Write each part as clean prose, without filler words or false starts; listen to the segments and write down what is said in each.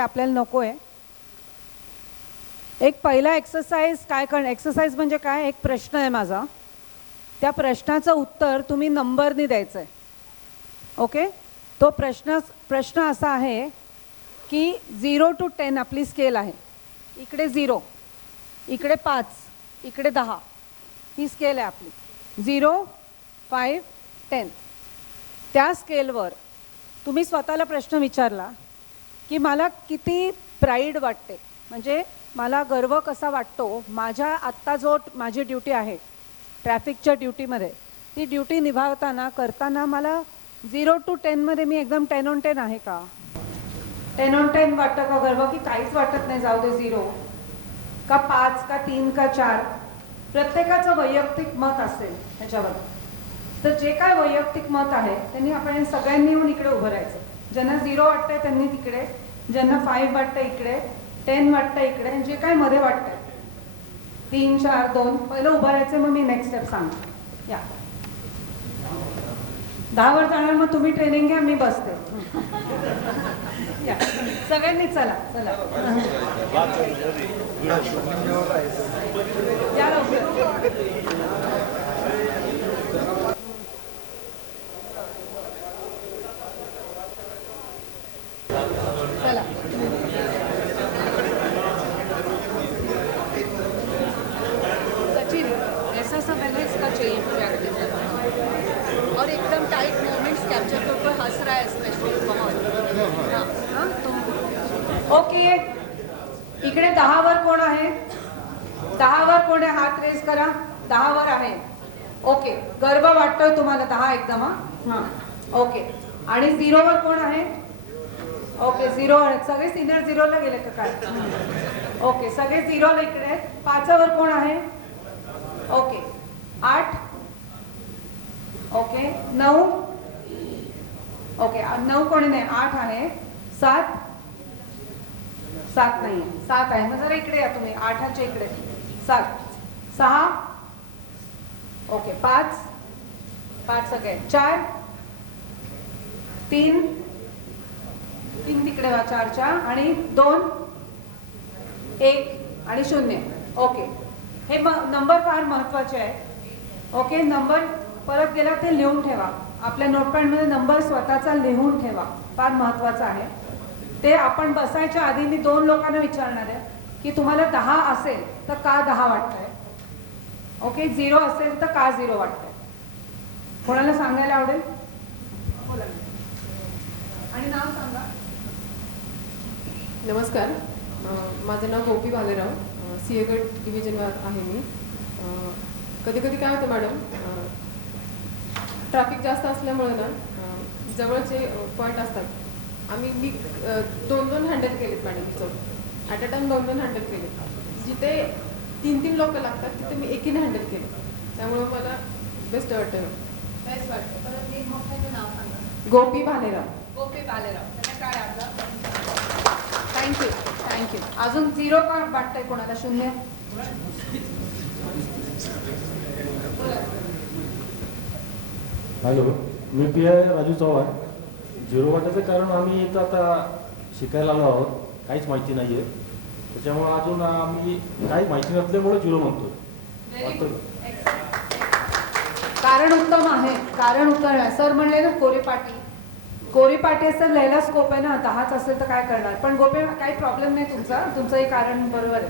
आपल्याला नको आहे. एक पहिला एक्सरसाइज काय एक्सरसाइज म्हणजे काय, एक प्रश्न आहे माझा, त्या प्रश्नाचं उत्तर तुम्ही नंबरनी द्यायचं आहे. ओके, तो प्रश्न असा आहे की 0 to 10 आपली स्केल आहे. इकडे 0, इकडे 5, इकडे 10, ही स्केल आहे आपली. 0, 5, 10. त्या स्केलवर तुम्ही स्वतःला प्रश्न विचारला की मला किती प्राईड वाटते, म्हणजे मला गर्व कसा वाटतो माझ्या आत्ता माझी ड्युटी आहे ट्रॅफिकच्या ड्युटीमध्ये, ती ड्युटी निभावताना करताना मला 0 to 10 मध्ये मी एकदम 10 on 10 आहे का, 10 on 10 वाटतं का गर्व, की काहीच वाटत नाही जाऊ दे 0, का 5 का 3 का 4. प्रत्येकाचं वैयक्तिक मत असेल ह्याच्यावर. तर जे काय वैयक्तिक मत आहे त्यांनी आपण सगळ्यांनी येऊन इकडे उभं राहायचं. ज्यांना 0 वाटतंय त्यांनी तिकडे, ज्यांना 5 वाटतं इकडे, 10 वाटतं इकडे, जे काय मध्ये वाटतंय 3, 4, 2 पहिलं उभं राहायचं. मग मी नेक्स्ट स्टेप सांगते. या 10 वर जाणार, मग तुम्ही ट्रेनिंग घ्या, मी बसते. या सगळ्यांनी चला चला या लवकर. चला सचिन, ऐसा सा बैलेंस का चाहिए प्रैक्टिस, और एकदम टाइट मोमेंट्स कैप्चर कर, कोई हंस रहा है स्पेशली बहुत. हाँ तो ओके. इकडे 10 वर कोण आहे, 10 वर कोण आहे, हात रेस करा. 10 वर आहे. ओके, गर्व वाटतोय तुम्हाला 10 एकदम. हां ओके. आणि 0 वर कोण आहे, ओके 0 वर. सगळे सिनियर 0 ला गेले का काय, ओके सगळे 0 ला इकडे आहेत. 5 वर कोण आहे, ओके 8, ओके 9, ओके 9 कोणी नाही, 8 आहे. 7 नाही, 7 आहे. मग जरा इकडे या तुम्ही, 8च्या इकडे. 7, 6, ओके 5 सगळे. 4, 3 तिकडे वा 4च्या, आणि 2, 1 आणि 0. ओके, हे नंबर फार महत्वाचे आहे. ओके, नंबर परत गेला ते लिहून ठेवा आपल्या नोटपॅडमध्ये. नंबर स्वतःचा लिहून ठेवा, फार महत्वाचा आहे ते. आपण बसायच्या आधी मी 2 लोकांना विचारणार आहे की तुम्हाला 10 असेल तर का 10 वाटतंय, ओके 0 असेल तर का 0 वाटतंय. कोणाला सांगायला आवडेल, बोला. आणि नाव सांगा. नमस्कार, माझं नाव गोपी भालेराव, सिंहगड डिव्हिजनवर आहे मी. कधी कधी काय होतं मॅडम, ट्रॅफिक जास्त असल्यामुळे ना जवळचे पॉईंट असतात, मी 2 हँडल केलेत madam. Chowk at a time 2 handle केले. जिथे 3 लोक लागतात तिथे मी एकीने हँडल केले. त्यामुळे मला बेस्ट वाटतं. बेस्ट वाटतं. परत एक मोठं नाव सांगा. गोपी भालेराव. गोपी बालेराव. त्याला काय आपलं. थँक्यू. अजून 0 का वाटतंय कोणाला, 0. Hello, me P I Raju Chavan. 0 वाटायचं कारण आम्ही इथं आता शिकायला आलो आहोत, काहीच माहिती नाही आहे. त्याच्यामुळे अजून आम्ही काही माहिती नसल्यामुळे 0 म्हणतो. कारण उत्तम आहे, कारण उत्तम आहे. सर म्हणले ना कोरीपाटी असेल, लिहायला स्कोप आहे ना. 10च असेल तर काय करणार. पण गोपे काही प्रॉब्लेम नाही तुमचा, तुमचंही कारण बरोबर आहे.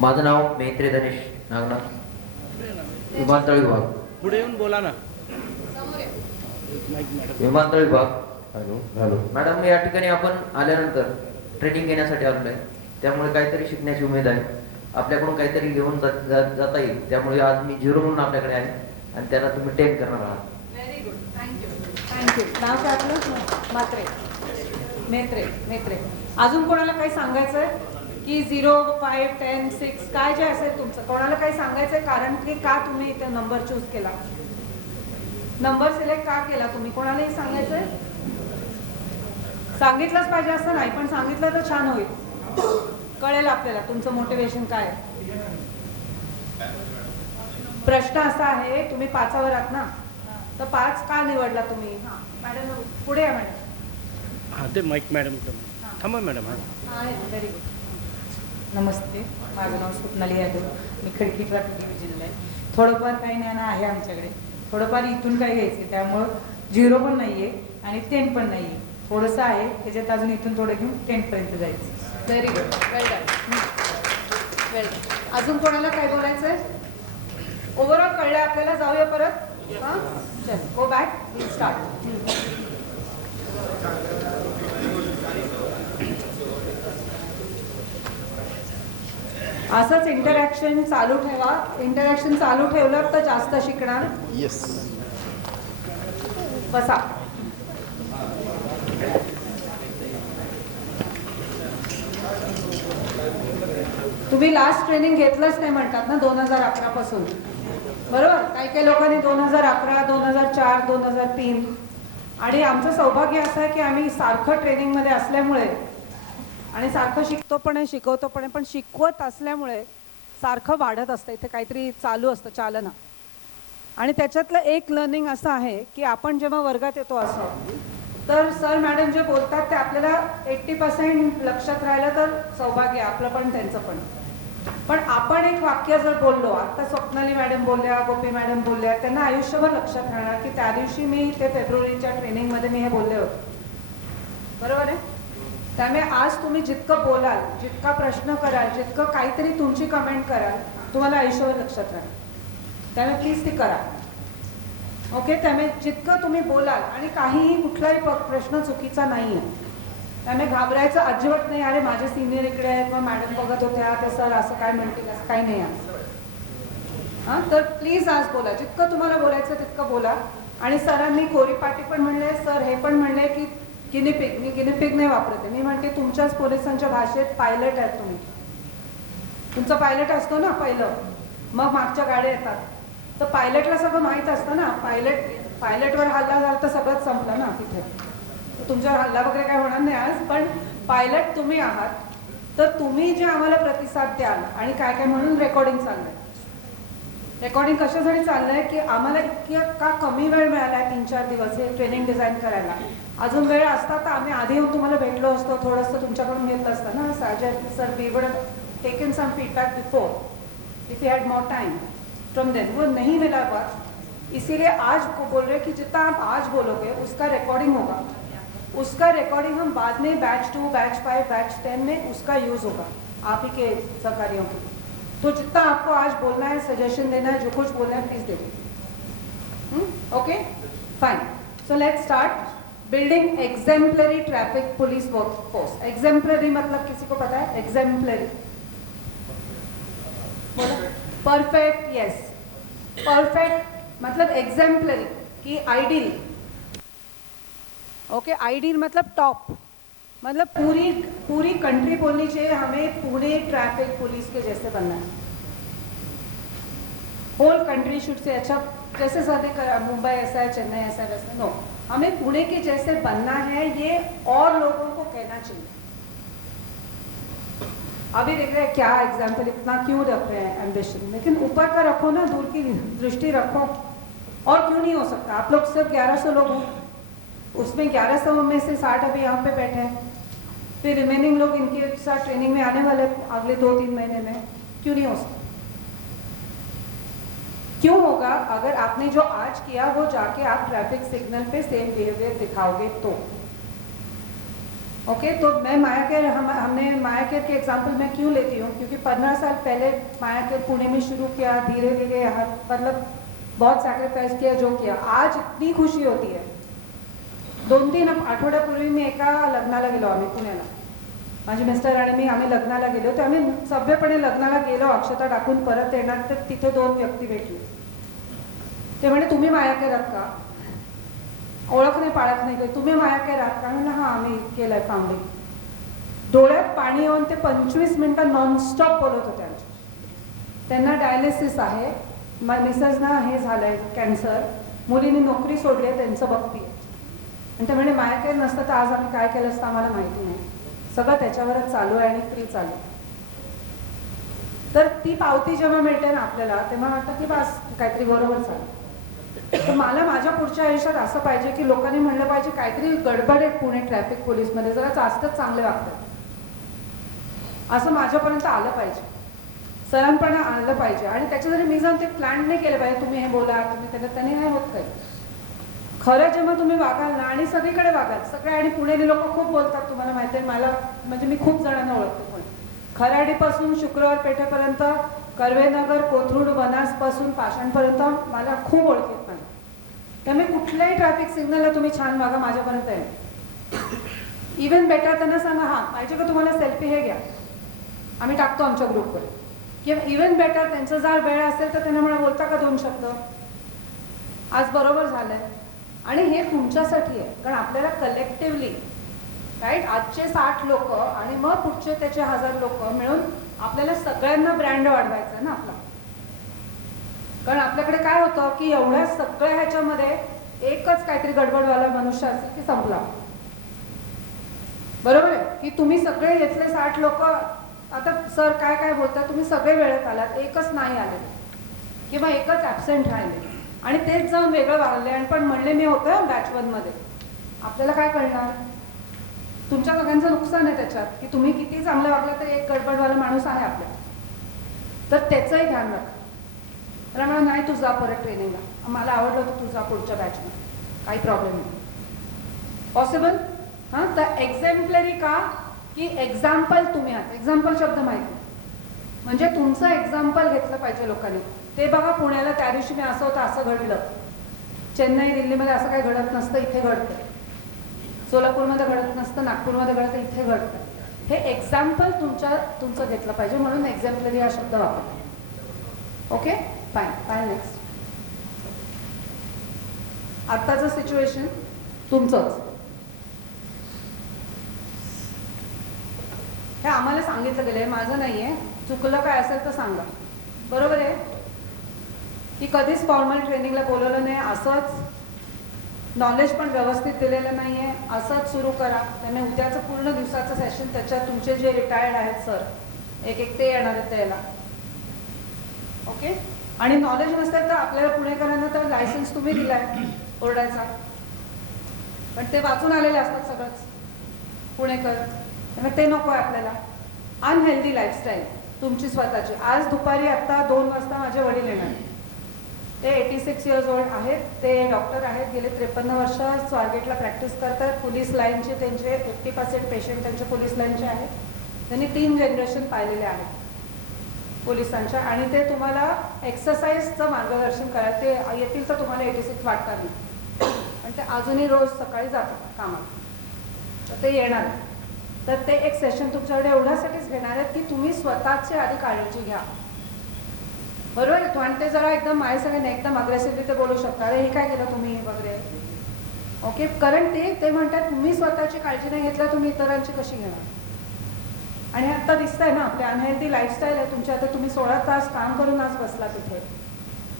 माझं नाव मेत्रे धनेश नागनाथ, विमानतळ विभाग. पुढे येऊन बोला ना. विमानतळ विभाग. हॅलो मॅडम, या ठिकाणी आपण आल्यानंतर ट्रेनिंग घेण्यासाठी आलेलो आहे. त्यामुळे काहीतरी शिकण्याची उमेद आहे, आपल्याकडून काहीतरी घेऊन जाता येईल. त्यामुळे आज मी 0 म्हणून आपल्याकडे आहे आणि त्याला तुम्ही 10 करणार आहात. Very good, thank you. नाव काय आपलं. मेत्रे. अजून कोणाला काही सांगायचं आहे की 0, 5, 10, 6 काय जे असेल तुमचं, कोणाला काही सांगायचंय कारण की का तुम्ही इथे नंबर चूज केला, नंबर सिलेक्ट का केला तुम्ही, कोणालाही सांगायचंय. सांगितलंच पाहिजे असं नाही, पण सांगितलं तर छान होईल, कळेल आपल्याला तुमचं मोटिवेशन काय आहे. प्रश्न असा आहे, तुम्ही 5 वर आहात ना, तर 5 का निवडला तुम्ही. मॅडम पुढे या मॅडम. हां ते माईक मॅडम थांबा मॅडम. हां व्हेरी गुड. नमस्ते, माझं नाव स्वप्नाली यादव. मी खडकी प्राथमिक विद्यालय आहे. थोडंफार काही ज्ञान आहे आमच्याकडे. थोडंफार इथून काही घ्यायचं आहे, त्यामुळं 0 पण नाही आहे आणि 10 पण नाही आहे. थोडंसं आहे त्याच्यात, अजून इथून थोडं घेऊन 10पर्यंत जायचं. व्हेरी गुड, वेल डन, वेल डन. अजून कोणाला काय बोलायचं आहे? ओव्हरऑल कळलं आपल्याला. जाऊया परत. हां चल गो बॅक, विल स्टार्ट. असंच इंटरॅक्शन चालू ठेवा. इंटरॅक्शन चालू ठेवलं तर जास्त शिकणार. येस. बसा. तुम्ही लास्ट ट्रेनिंग घेतलंच नाही म्हणतात ना 2011 पासून, बरोबर? काही काही लोकांनी 2011, 2004, 2003. आणि आमचं सौभाग्य असं आहे की आम्ही सारखं ट्रेनिंगमध्ये असल्यामुळे आणि सारखं शिकतो पण आहे, शिकवतो पण आहे, पण शिकवत असल्यामुळे सारखं वाढत असतं. इथे काहीतरी चालू असतं, चालना. आणि त्याच्यातलं एक लर्निंग असं आहे की आपण जेव्हा वर्गात येतो असं, तर सर मॅडम जे बोलतात ते आपल्याला 80% लक्षात राहिलं तर सौभाग्य आपलं पण त्यांचं पण. पण आपण एक वाक्य जर बोललो, आता स्वप्नाली मॅडम बोलल्या, गोपी मॅडम बोलल्या, त्यांना आयुष्यभर लक्षात राहणार की त्या दिवशी मी ते फेब्रुवारीच्या ट्रेनिंगमध्ये मी हे बोलले होते, बरोबर आहे? त्यामुळे आज तुम्ही जितकं बोलाल, जितका प्रश्न कराल, जितकं काहीतरी तुमची कमेंट कराल, तुम्हाला आयुष्यभर लक्षात राहील. त्यामुळे प्लीज ती करा. ओके? त्यामुळे जितकं तुम्ही बोलाल आणि काहीही कुठलाही प्रश्न चुकीचा नाही आहे, त्यामुळे घाबरायचं अजिबात नाही. अरे माझे सिनियर इकडे आहेत, मग मॅडम बघत होत्या, ते सर असं काय म्हणतील, असं काही नाही आहे. हां, तर प्लीज आज बोला. जितकं तुम्हाला बोलायचं तितकं बोला. आणि सरांनी कोरीपाटी पण म्हणले, सर हे पण म्हणले की गिनिपिग. मी गिनिपिग नाही वापरते, मी म्हणते तुमच्याच पोलिसांच्या भाषेत पायलट आहेत तुम्ही. तुमचा पायलट असतो ना पहिलं, मग मागच्या गाड्या येतात, तर पायलटला सगळं माहीत असतं ना. पायलटवर हल्ला झाला तर सगळंच संपलं ना तिथे. तुमच्यावर हल्ला वगैरे काय होणार नाही आज, पण पायलट तुम्ही आहात. तर तुम्ही जे आम्हाला प्रतिसाद द्याल आणि काय काय म्हणून रेकॉर्डिंग चाललंय. रेकॉर्डिंग कशासाठी चाललंय की आम्हाला इतक्या का कमी वेळ मिळाला आहे 3-4 दिवस हे ट्रेनिंग डिझाईन करायला. अजून वेळ असता तर आम्ही आधी येऊन तुम्हाला भेटलो असतो, थोडंसं तुमच्याकडून घेतलं असतं ना. Sir we would have taken some feedback before if you had more time from them. वो नहीं मिला बात, इसीलिए आज को बोल रहे कि जितना आप आज बोलोगे उसका रिकॉर्डिंग होगा. उसका रिकॉर्डिंग हम बाद में बैच 2, बैच 5, बैच 10 में उसका यूज़ होगा आप ही के सहकारियों के. तो जितना आपको आज बोलना है, सजेशन देना है, जो कुछ बोलना है, प्लीज दीजिए. Okay fine. So let's start. Building exemplary traffic police workforce. Exemplary मतलब किसी को पता है? Exemplary perfect. यस, परफेक्ट मतलब एग्जेम्पलरी की आइडियल. ओके, आइडियल मतलब टॉप, मतलब पूरी कंट्री बोलनी चाहिए हमें पुणे ट्रैफिक पुलिस के जैसे बनना है. Whole country should say. अच्छा जैसे सर मुंबई ऐसा है, चेन्नई ऐसा है, वैसा नो, हमें पुणे के जैसे बनना है. ये और लोगों को कहना चाहिए. अभी देख रहे हैं क्या एग्जाम्पल, इतना क्यों रख रहे हैं एम्बिशन, लेकिन ऊपर का रखो ना, दूर की दृष्टि रखो. और क्यों नहीं हो सकता? आप लोग सिर्फ 1100 लोग हो, उसमें 1100 में से 60 अभी यहाँ पे बैठे हैं, फिर रिमेनिंग लोग इनके साथ ट्रेनिंग में आने वाले अगले 2-3 महीने में. क्यों नहीं हो सकता? क्यों होगा? अगर आपने जो आज किया वो जाके आप ट्रैफिक सिग्नल पे सेम बिहेवियर दिखाओगे तो. ओके, तो मैं मायाकेर, हमने मायाकेर के एग्जाम्पल मैं क्यों लेती हूँ, क्योंकि 15 साल पहले मायाकेर पुणे में शुरू किया, धीरे धीरे यहाँ मतलब बहुत सॅक्रिफाईस किया, जो किया. आज इतनी खुशी होती है. 2-3 आठवड्यापूर्वी मी एका लग्नाला गेलो आम्ही पुण्याला. माझे मिस्टर आणि मी आम्ही लग्नाला गेलो, तर आम्ही सभ्यपणे लग्नाला गेलो, अक्षता टाकून परत येणार, तर तिथे 2 व्यक्ती भेटली. ते म्हणे तुम्ही मायाकेर आहात का? ओळख नाही पाळख नाही काही, तुम्ही मायाकेर आहात का? म्हणलं हां आम्ही केलंय फाउंडिंग. डोळ्यात पाणी येऊन ते 25 मिनिटं नॉनस्टॉप बोलत होते. त्यांना डायलिसिस आहे, मिसेसना हे झालंय कॅन्सर, मुलींनी नोकरी सोडली आहे, त्यांचं बघती. आणि ते म्हणे मायाकेर नसतं तर आज आम्ही काय केलं असतं आम्हाला माहिती नाही. सगळं त्याच्यावरच चालू आहे आणि फ्री चालू आहे. तर ती पावती जेव्हा मिळते ना आपल्याला, तेव्हा वाटतं की बस काहीतरी बरोबर चालू. तर मला माझ्या पुढच्या आयुष्यात असं पाहिजे की लोकांनी म्हणलं पाहिजे काहीतरी गडबड आहे पुणे ट्रॅफिक पोलीसमध्ये, जरा जास्तच चांगले वागतात, असं माझ्यापर्यंत आलं पाहिजे, सरांपणा आलं पाहिजे. आणि त्याच्यासाठी मी जाऊन ते प्लॅन नाही केलं पाहिजे तुम्ही हे बोला तुम्ही त्याने नाही होत काही. खरं जेव्हा तुम्ही वागाल ना, आणि सगळीकडे वागाल सगळे, आणि पुणेरी लोक खूप बोलतात तुम्हाला माहिती आहे, मला म्हणजे मी खूप जणांना ओळखते पुणे, खराडीपासून शुक्रवार पेठेपर्यंत, कर्वेनगर, कोथरूड, बनासपासून पाषाणपर्यंत मला खूप ओळखीत नाही. त्यामुळे कुठल्याही ट्रॅफिक सिग्नलला तुम्ही छान वागा, माझ्यापर्यंत आहे. इवन बेटर त्यांना सांगा हां पाहिजे का तुम्हाला सेल्फी, हे घ्या आम्ही टाकतो आमच्या ग्रुपवर. किंवा इवन बेटर त्यांचा जर वेळ असेल तर त्यांना मला बोलता का 2 शब्द, आज बरोबर झालंय. आणि हे तुमच्यासाठी आहे, कारण आपल्याला कलेक्टिव्हली राईट आजचे 60 लोक आणि मग पुढचे त्याचे 1000 लोक मिळून आपल्याला सगळ्यांना ब्रँड वाढवायचा आहे ना आपला. कारण आपल्याकडे काय होतं की एवढ्या सगळ्या ह्याच्यामध्ये एकच काहीतरी गडबडवाला मनुष्य असेल की संपला. बरोबर आहे की तुम्ही सगळे घेतले 60 लोक, आता सर काय काय बोलतात, तुम्ही सगळे वेळेत आलात, एकच नाही आले किंवा एकच ॲबसेंट राहिले आणि तेच जाऊन वेगळं वागले आणि पण म्हणले मी होतं बॅच 1 मध्ये, आपल्याला काय कळणार. तुमच्या सगळ्यांचं नुकसान आहे त्याच्यात की तुम्ही किती चांगलं वागलं तरी एक गडबडवाला माणूस आहे आपल्या, तर त्याचंही ध्यान राखा. मला म्हणा नाही तू जा परत ट्रेनिंगला, मला आवडलं होतं तुझा पुढच्या बॅचमध्ये, काही प्रॉब्लेम नाही, पॉसिबल. हां तर एक्झॅम्पलरी का की एक्झाम्पल तुम्ही आहात, एक्झाम्पल शब्द माहिती म्हणजे तुमचं एक्झाम्पल घेतलं पाहिजे लोकांनी. ते बघा पुण्याला त्या दिवशी मी असं होतं असं घडलं, चेन्नई दिल्लीमध्ये असं काही घडत नसतं, इथे घडतं, सोलापूरमध्ये घडत नसतं, नागपूरमध्ये घडतं, इथे घडतं. हे एक्झाम्पल तुमचं घेतलं पाहिजे, म्हणून एक्झॅम्पलरी हा शब्द वापरतो. Okay fine fine. नेक्स्ट आत्ताचं सिच्युएशन तुमचंच, हे आम्हाला सांगितलं गेलं आहे, माझं नाही आहे, चुकलं काय असेल तर सांगा. बरोबर आहे की कधीच फॉर्मल ट्रेनिंगला बोलवलं नाही, असंच नॉलेज पण व्यवस्थित दिलेलं नाही आहे, असंच सुरू करा. त्यामुळे उद्याचं पूर्ण दिवसाचं सेशन त्याच्यात तुमचे जे रिटायर्ड आहेत सर एक ते येणार आहेत त्याला. ओके. आणि नॉलेज नसेल तर आपल्याला पुणेकरांना तर लायसन्स तुम्ही दिलाय ओरडायचा, पण ते वाचून आलेले असतात सगळंच पुणेकर, त्यामुळे ते नको आहे आपल्याला. अनहेल्दी लाईफस्टाईल तुमची स्वतःची. आज दुपारी आत्ता 2 वाजता माझे वडील येणार, ते 86 इयर्स ओल्ड आहेत, ते डॉक्टर आहेत, गेले 53 वर्ष स्वारगेटला प्रॅक्टिस करतात. पोलीस लाईनचे त्यांचे 80% पेशंट त्यांचे पोलीस लाईनचे आहेत, त्यांनी 3 जनरेशन पाहिलेले आहेत पोलिसांच्या. आणि ते तुम्हाला एक्सरसाइजचं मार्गदर्शन करायला, ते येतील तर तुम्हाला 86 वाटणार नाही, पण ते अजूनही रोज सकाळी जातात कामात, तर ते येणार. तर ते एक सेशन तुमच्याकडे एवढ्यासाठीच घेणार आहेत की तुम्ही स्वतःची आधी काळजी घ्या. बरोबर आहे. आणि ते जरा एकदम माझ्या सगळ्यांना एकदम अग्रेसिव्हली ते बोलू शकता, अरे हे काय केलं तुम्ही वगैरे. ओके. कारण ते म्हणतात तुम्ही स्वतःची काळजी नाही घेतल्या तुम्ही इतरांची कशी घेणार. आणि आता दिसतंय ना आपली अनहेल्दी लाईफस्टाईल आहे तुमची. आता तुम्ही 16 तास काम करून आज बसला तिथे,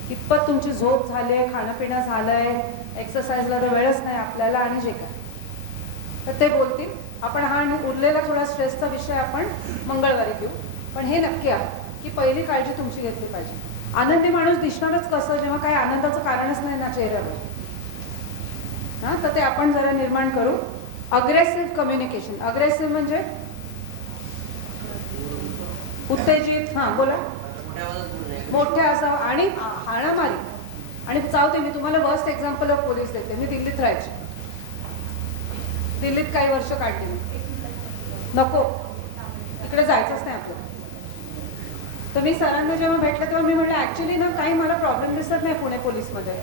कितपत तुमची झोप झाली आहे, खाणं पिणं झालं आहे, एक्सरसाइजला तर वेळच नाही आपल्याला, आणि जे काय तर ते बोलतील. आपण हा आणि उरलेला थोडा स्ट्रेसचा विषय आपण मंगळवारी घेऊ, पण हे नक्की आहे की पहिली काळजी तुमची घेतली पाहिजे. आनंदी माणूस दिसणारच कसं जेव्हा काही आनंदाचं कारणच नाही ना चेहऱ्यावर. हां तर ते आपण जरा निर्माण करू. Aggressive communication. अग्रेसिव्ह म्हणजे उत्तेजित, हां बोला, मोठ्या असं आणि हाणामारी. आणि जाऊ दे, मी तुम्हाला वर्स्ट एक्झाम्पल ऑफ पोलीस देते. मी दिल्लीत राहायचे, दिल्लीत काही वर्ष काढली मी, नको इकडे जायचंच नाही आपल्याला. तर मी सरांना जेव्हा भेटलं तेव्हा मी म्हटलं ॲक्च्युली ना काही मला प्रॉब्लेम दिसत नाही पुणे पोलीसमध्ये,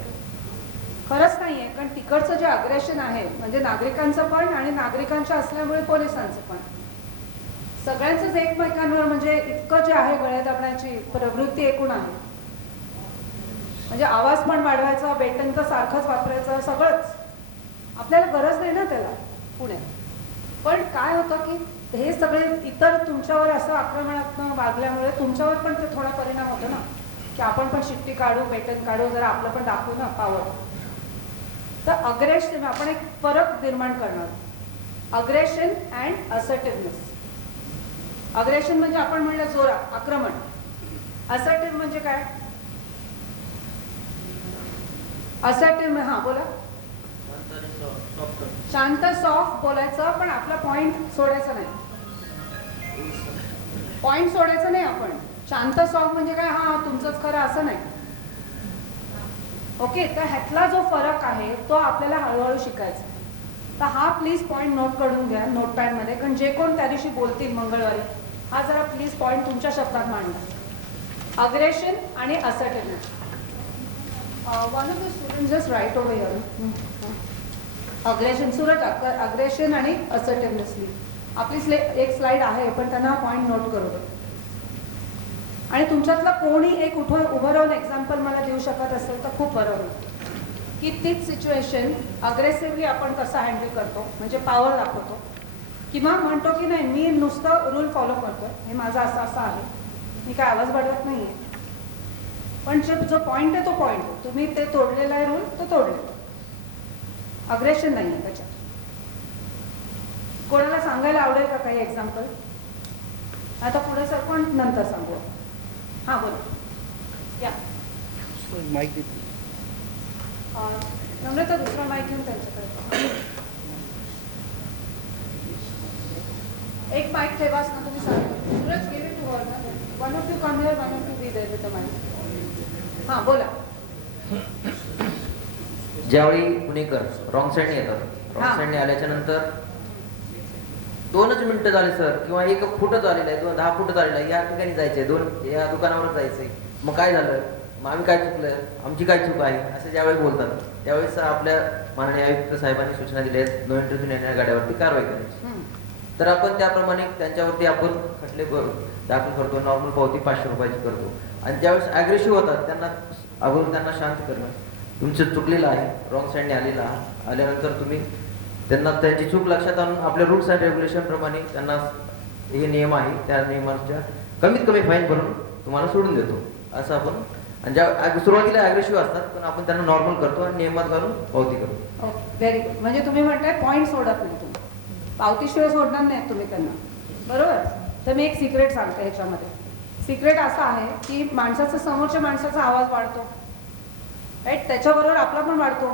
खरंच नाही आहे. कारण तिकडचं जे अग्रेशन आहे म्हणजे नागरिकांचं पण आणि नागरिकांच्या असल्यामुळे पोलिसांचं पण, सगळ्यांचंच एकमेकांवर म्हणजे इतकं जे आहे गळ्यात दाबण्याची प्रवृत्ती एकूण आहे. म्हणजे आवाज पण वाढवायचा, बेटन तर सारखंच वापरायचं, सगळंच. आपल्याला गरज नाही ना त्याला पुण्यात. पण काय होतं की हे सगळे इतर तुमच्यावर असं आक्रमणात्मक वागल्यामुळे तुमच्यावर पण ते थोडा परिणाम होतो ना, की आपण पण शिट्टी काढू, बेटन काढू, जरा आपलं पण दाखवू ना पावर. तर अग्रेशन आपण एक फरक निर्माण करणार. Aggression and assertiveness. अग्रेशन म्हणजे आपण म्हणलं जोरात आक्रमण. असर्टिव्ह म्हणजे काय, असर्टिव्ह, हां बोला. शांत सॉफ्ट बोलायचं, पण आपला पॉइंट सोडायचा नाही. पॉइंट सोडायचं नाही आपण. शांत सॉफ्ट म्हणजे काय, हा तुमचंच खरं असं नाही. ओके, तर ह्यातला जो फरक आहे तो आपल्याला हळूहळू शिकायचा. तर हा प्लीज पॉइंट नोट करून घ्या नोटपॅडमध्ये, कारण जे कोण त्या दिवशी बोलतील मंगळवारी, हा जरा प्लीज पॉइंट तुमच्या शब्दात मांडा. अग्रेशन आणि assertiveness. One of the student just right over here. Aggression, Suraj, aggression आणि असर्टिव्हनेसली. आपली एक स्लाइड आहे, पण त्यांना पॉइंट नोट करू दे. आणि तुमच्यातला कोणी एक उभं राहून एक्झाम्पल मला देऊ शकत असेल तर खूप बरं होईल, की तीच सिच्युएशन अग्रेसिव्हली आपण कसं हँडल करतो, म्हणजे पॉवर दाखवतो, किंवा म्हणतो की नाही मी नुसतं रूल फॉलो करतो, हे माझं असं असं आहे, मी काय आवाज वाढवत नाही आहे, पण जो पॉईंट आहे तो पॉईंट, तुम्ही ते तोडलेला आहे रूल तो तोडलेला, अग्रेशन नाही आहे त्याच्यात. कोणाला सांगायला आवडेल का काही एक्झाम्पल? आता पुढे सर पण नंतर सांगू. हां बोला. या माईक देते. नम्रता दुसरा माईक घेऊन त्यांच्याकडे. एक माईक ठेवाच ना तुम्ही सांगा. Suraj give it to all ना. One of you come here, one of you be there with the mic. हां बोला. ज्यावेळी पुणेकर रॉंग साईडने येतात, रॉंग साईडने आल्याच्या नंतर 2च मिनिटं झाले सर, किंवा 1 फुटच आलेलं आहे किंवा 10 फुटच आलेलं आहे, या ठिकाणी जायचंय, या दुकानावरच जायचंय, मग काय झालं, मग आम्ही काय चुकलं, आमची काय चूक आहे, असं ज्यावेळी बोलतात त्यावेळेस आपल्या माननीय आयुक्त साहेबांनी सूचना दिल्या आहेत, नो एंट्रीतून येणाऱ्या गाड्यावरती कारवाई करायची. तर आपण त्याप्रमाणे त्यांच्यावरती आपण खटले दाखल करतो, नॉर्मल पावती 500 रुपयाची करतो. आणि ज्यावेळेस ॲग्रेसिव्ह होतात त्यांना अगोदर त्यांना शांत करणं, तुमचं चुकलेलं आहे, रॉंग साईडने आल्यानंतर तुम्ही त्यांना त्यांची चूक लक्षात आणून आपल्या रूल्स अँड रेग्युलेशन प्रमाणे त्यांना हे नियम आहे त्या नियमाच्या कमीत कमी फाईन भरून तुम्हाला सोडून देतो असं आपण. आणि ज्या सुरुवातीला ॲग्रेसिव्ह असतात पण आपण त्यांना नॉर्मल करतो आणि नियमात घालून पावती करतो. Okay, very good. म्हणजे तुम्ही म्हणताय पॉईंट सोडत नाही तुम्ही, पावतीशिवाय सोडणार नाही तुम्ही त्यांना, बरोबर? तर मी एक सिक्रेट सांगते ह्याच्यामध्ये. सिक्रेट असं आहे की माणसाचा, समोरच्या माणसाचा आवाज वाढतो, राईट, त्याच्याबरोबर आपला पण वाढतो.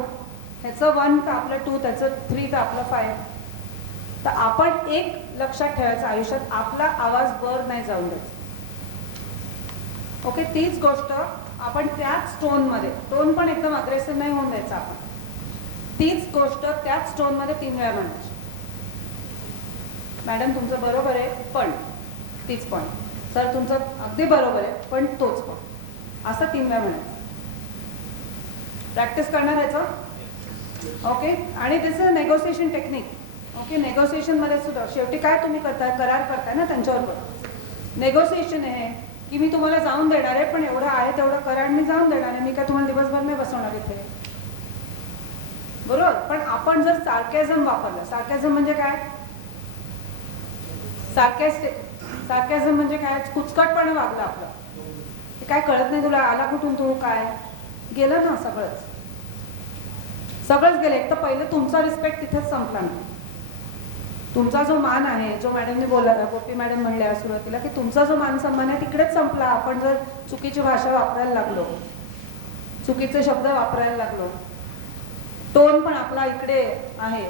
ह्याचं 1 तर आपलं 2, त्याचं 3 तर आपलं 5. तर आपण एक लक्षात ठेवायचं आयुष्यात, आपला आवाज वर नाही जाऊन द्यायचा. ओके, तीच गोष्ट आपण त्याच टोनमध्ये, टोन पण एकदम अग्रेसिव्ह नाही होऊन द्यायचा आपण, तीच गोष्ट त्याच टोनमध्ये 3 वेळा म्हणायची. मॅडम तुमचं बरोबर आहे पण तीच पॉईंट, सर तुमचं अगदी बरोबर आहे पण तोच पॉईंट, असं 3 वेळा म्हणायचं. प्रॅक्टिस करणार ह्याचं. ओके, आणि दिस इज नेगोसिएशन टेक्निक. ओके, नेगोसिएशनमध्ये सुद्धा शेवटी काय तुम्ही करताय, करार करताय ना त्यांच्याबरोबर. नेगोसिएशन आहे की मी तुम्हाला जाऊन देणार आहे, पण एवढं आहे तेवढं करा आणि मी जाऊन देणार आहे, मी काय तुम्हाला दिवसभर नाही बसवणार इथे, बरोबर? पण आपण जर सार्कॅझम वापरलं, सार्कॅझम म्हणजे काय, सार्कॅझम म्हणजे काय, कुचकटपणे वागलं आपलं, ते काय कळत नाही तुला, आला कुठून तू, काय गेलं ना, सगळंच गेलं. एक तर पहिलं तुमचा रिस्पेक्ट तिथेच संपला नाही. तुमचा जो मान आहे, जो मॅडमने गोपी मॅडम म्हणल्या सुरुवातीला की तुमचा जो मान सन्मान आहे तिकडेच संपला. आपण जर चुकीची भाषा वापरायला लागलो, चुकीचे शब्द वापरायला लागलो, टोन पण आपला इकडे आहे,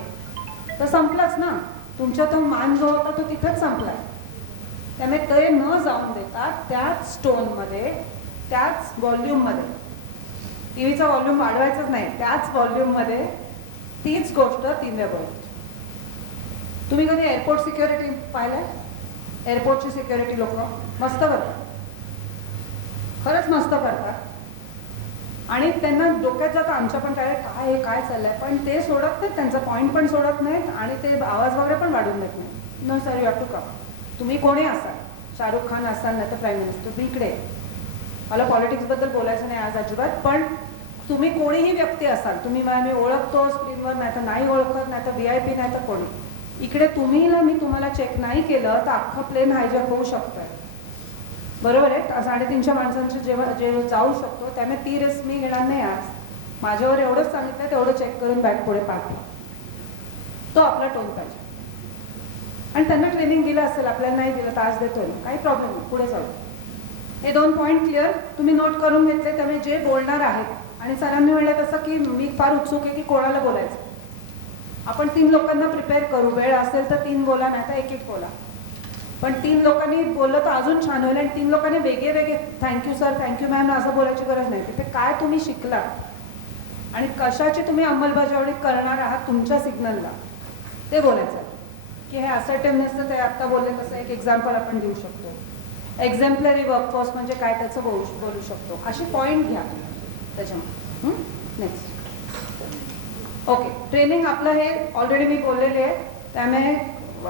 तर संपलाच ना. तुमचा तो मान जो होता तो तिथेच संपला. त्यामुळे ते न जाऊन देता त्याच टोनमध्ये, त्याच व्हॉल्यूममध्ये, टीव्हीचा व्हॉल्यूम वाढवायचाच नाही, त्याच व्हॉल्यूममध्ये तीच गोष्ट 3 वेळा बोलायची. तुम्ही कधी एअरपोर्ट सिक्युरिटी पाहिलंय? एअरपोर्टची सिक्युरिटी लोक मस्त करतात, खरंच मस्त करतात. आणि त्यांना डोक्यात जातं आमच्या पण काय चाललंय, पण ते सोडत नाहीत, त्यांचा पॉईंट पण सोडत नाहीत आणि ते आवाज वगैरे पण वाढून देत नाही. No sir, you have to come. तुम्ही कोणी असाल, शाहरुख खान असाल नाही तर प्राईम मिनिस्टर, तुम्ही इकडे. मला पॉलिटिक्सबद्दल बोलायचं नाही आज अजिबात, पण तुम्ही कोणीही व्यक्ती असाल, तुम्ही मी ओळखतो स्क्रीनवर, नाही तर नाही ओळखत, नाही तर VIP, नाही तर कोणी, इकडे मी तुम्हाला चेक नाही केलं तर अख्खं प्लेन हायजॅक होऊ शकतंय, बरोबर आहे? 350 माणसांचे जे जाऊ शकतो, त्यामुळे ती रिस्क मी घेणार नाही आज. माझ्यावर एवढंच सांगितलं, तेवढं चेक करून बॅग पुढे पाठवा. तो आपला टोन पाहिजे. आणि त्यांना ट्रेनिंग दिलं असेल, आपल्याला नाही दिलं, तास देतोय, काही प्रॉब्लेम नाही, पुढे जाऊ. हे 2 पॉईंट क्लिअर तुम्ही नोट करून घेतले. त्यामुळे जे बोलणार आहेत आणि सरांनी म्हणलं तसं की मी फार उत्सुक आहे की कोणाला बोलायचं. आपण 3 लोकांना प्रिपेअर करू, वेळ असेल तर 3 बोला, नाही तर 1-1 बोला. पण 3 लोकांनी बोललं तर अजून छान होईल. आणि 3 लोकांनी वेगळे वेगळे थँक्यू सर, थँक्यू मॅम असं बोलायची गरज नाही. तिथे काय तुम्ही शिकला आणि कशाची तुम्ही अंमलबजावणी करणार आहात तुमच्या सिग्नलला, ते बोलायचं. की हे असर्टिव्हनेसचं ते आत्ता बोलले तसं एक एक्झाम्पल आपण देऊ शकतो. एक्झॅम्पलरी वर्कफोर्स म्हणजे काय त्याचं बोलू शकतो. अशी पॉईंट घ्या त्याच्यामध्ये. नेक्स्ट. ओके, ट्रेनिंग आपलं हे ऑलरेडी मी बोललेली आहे, त्यामुळे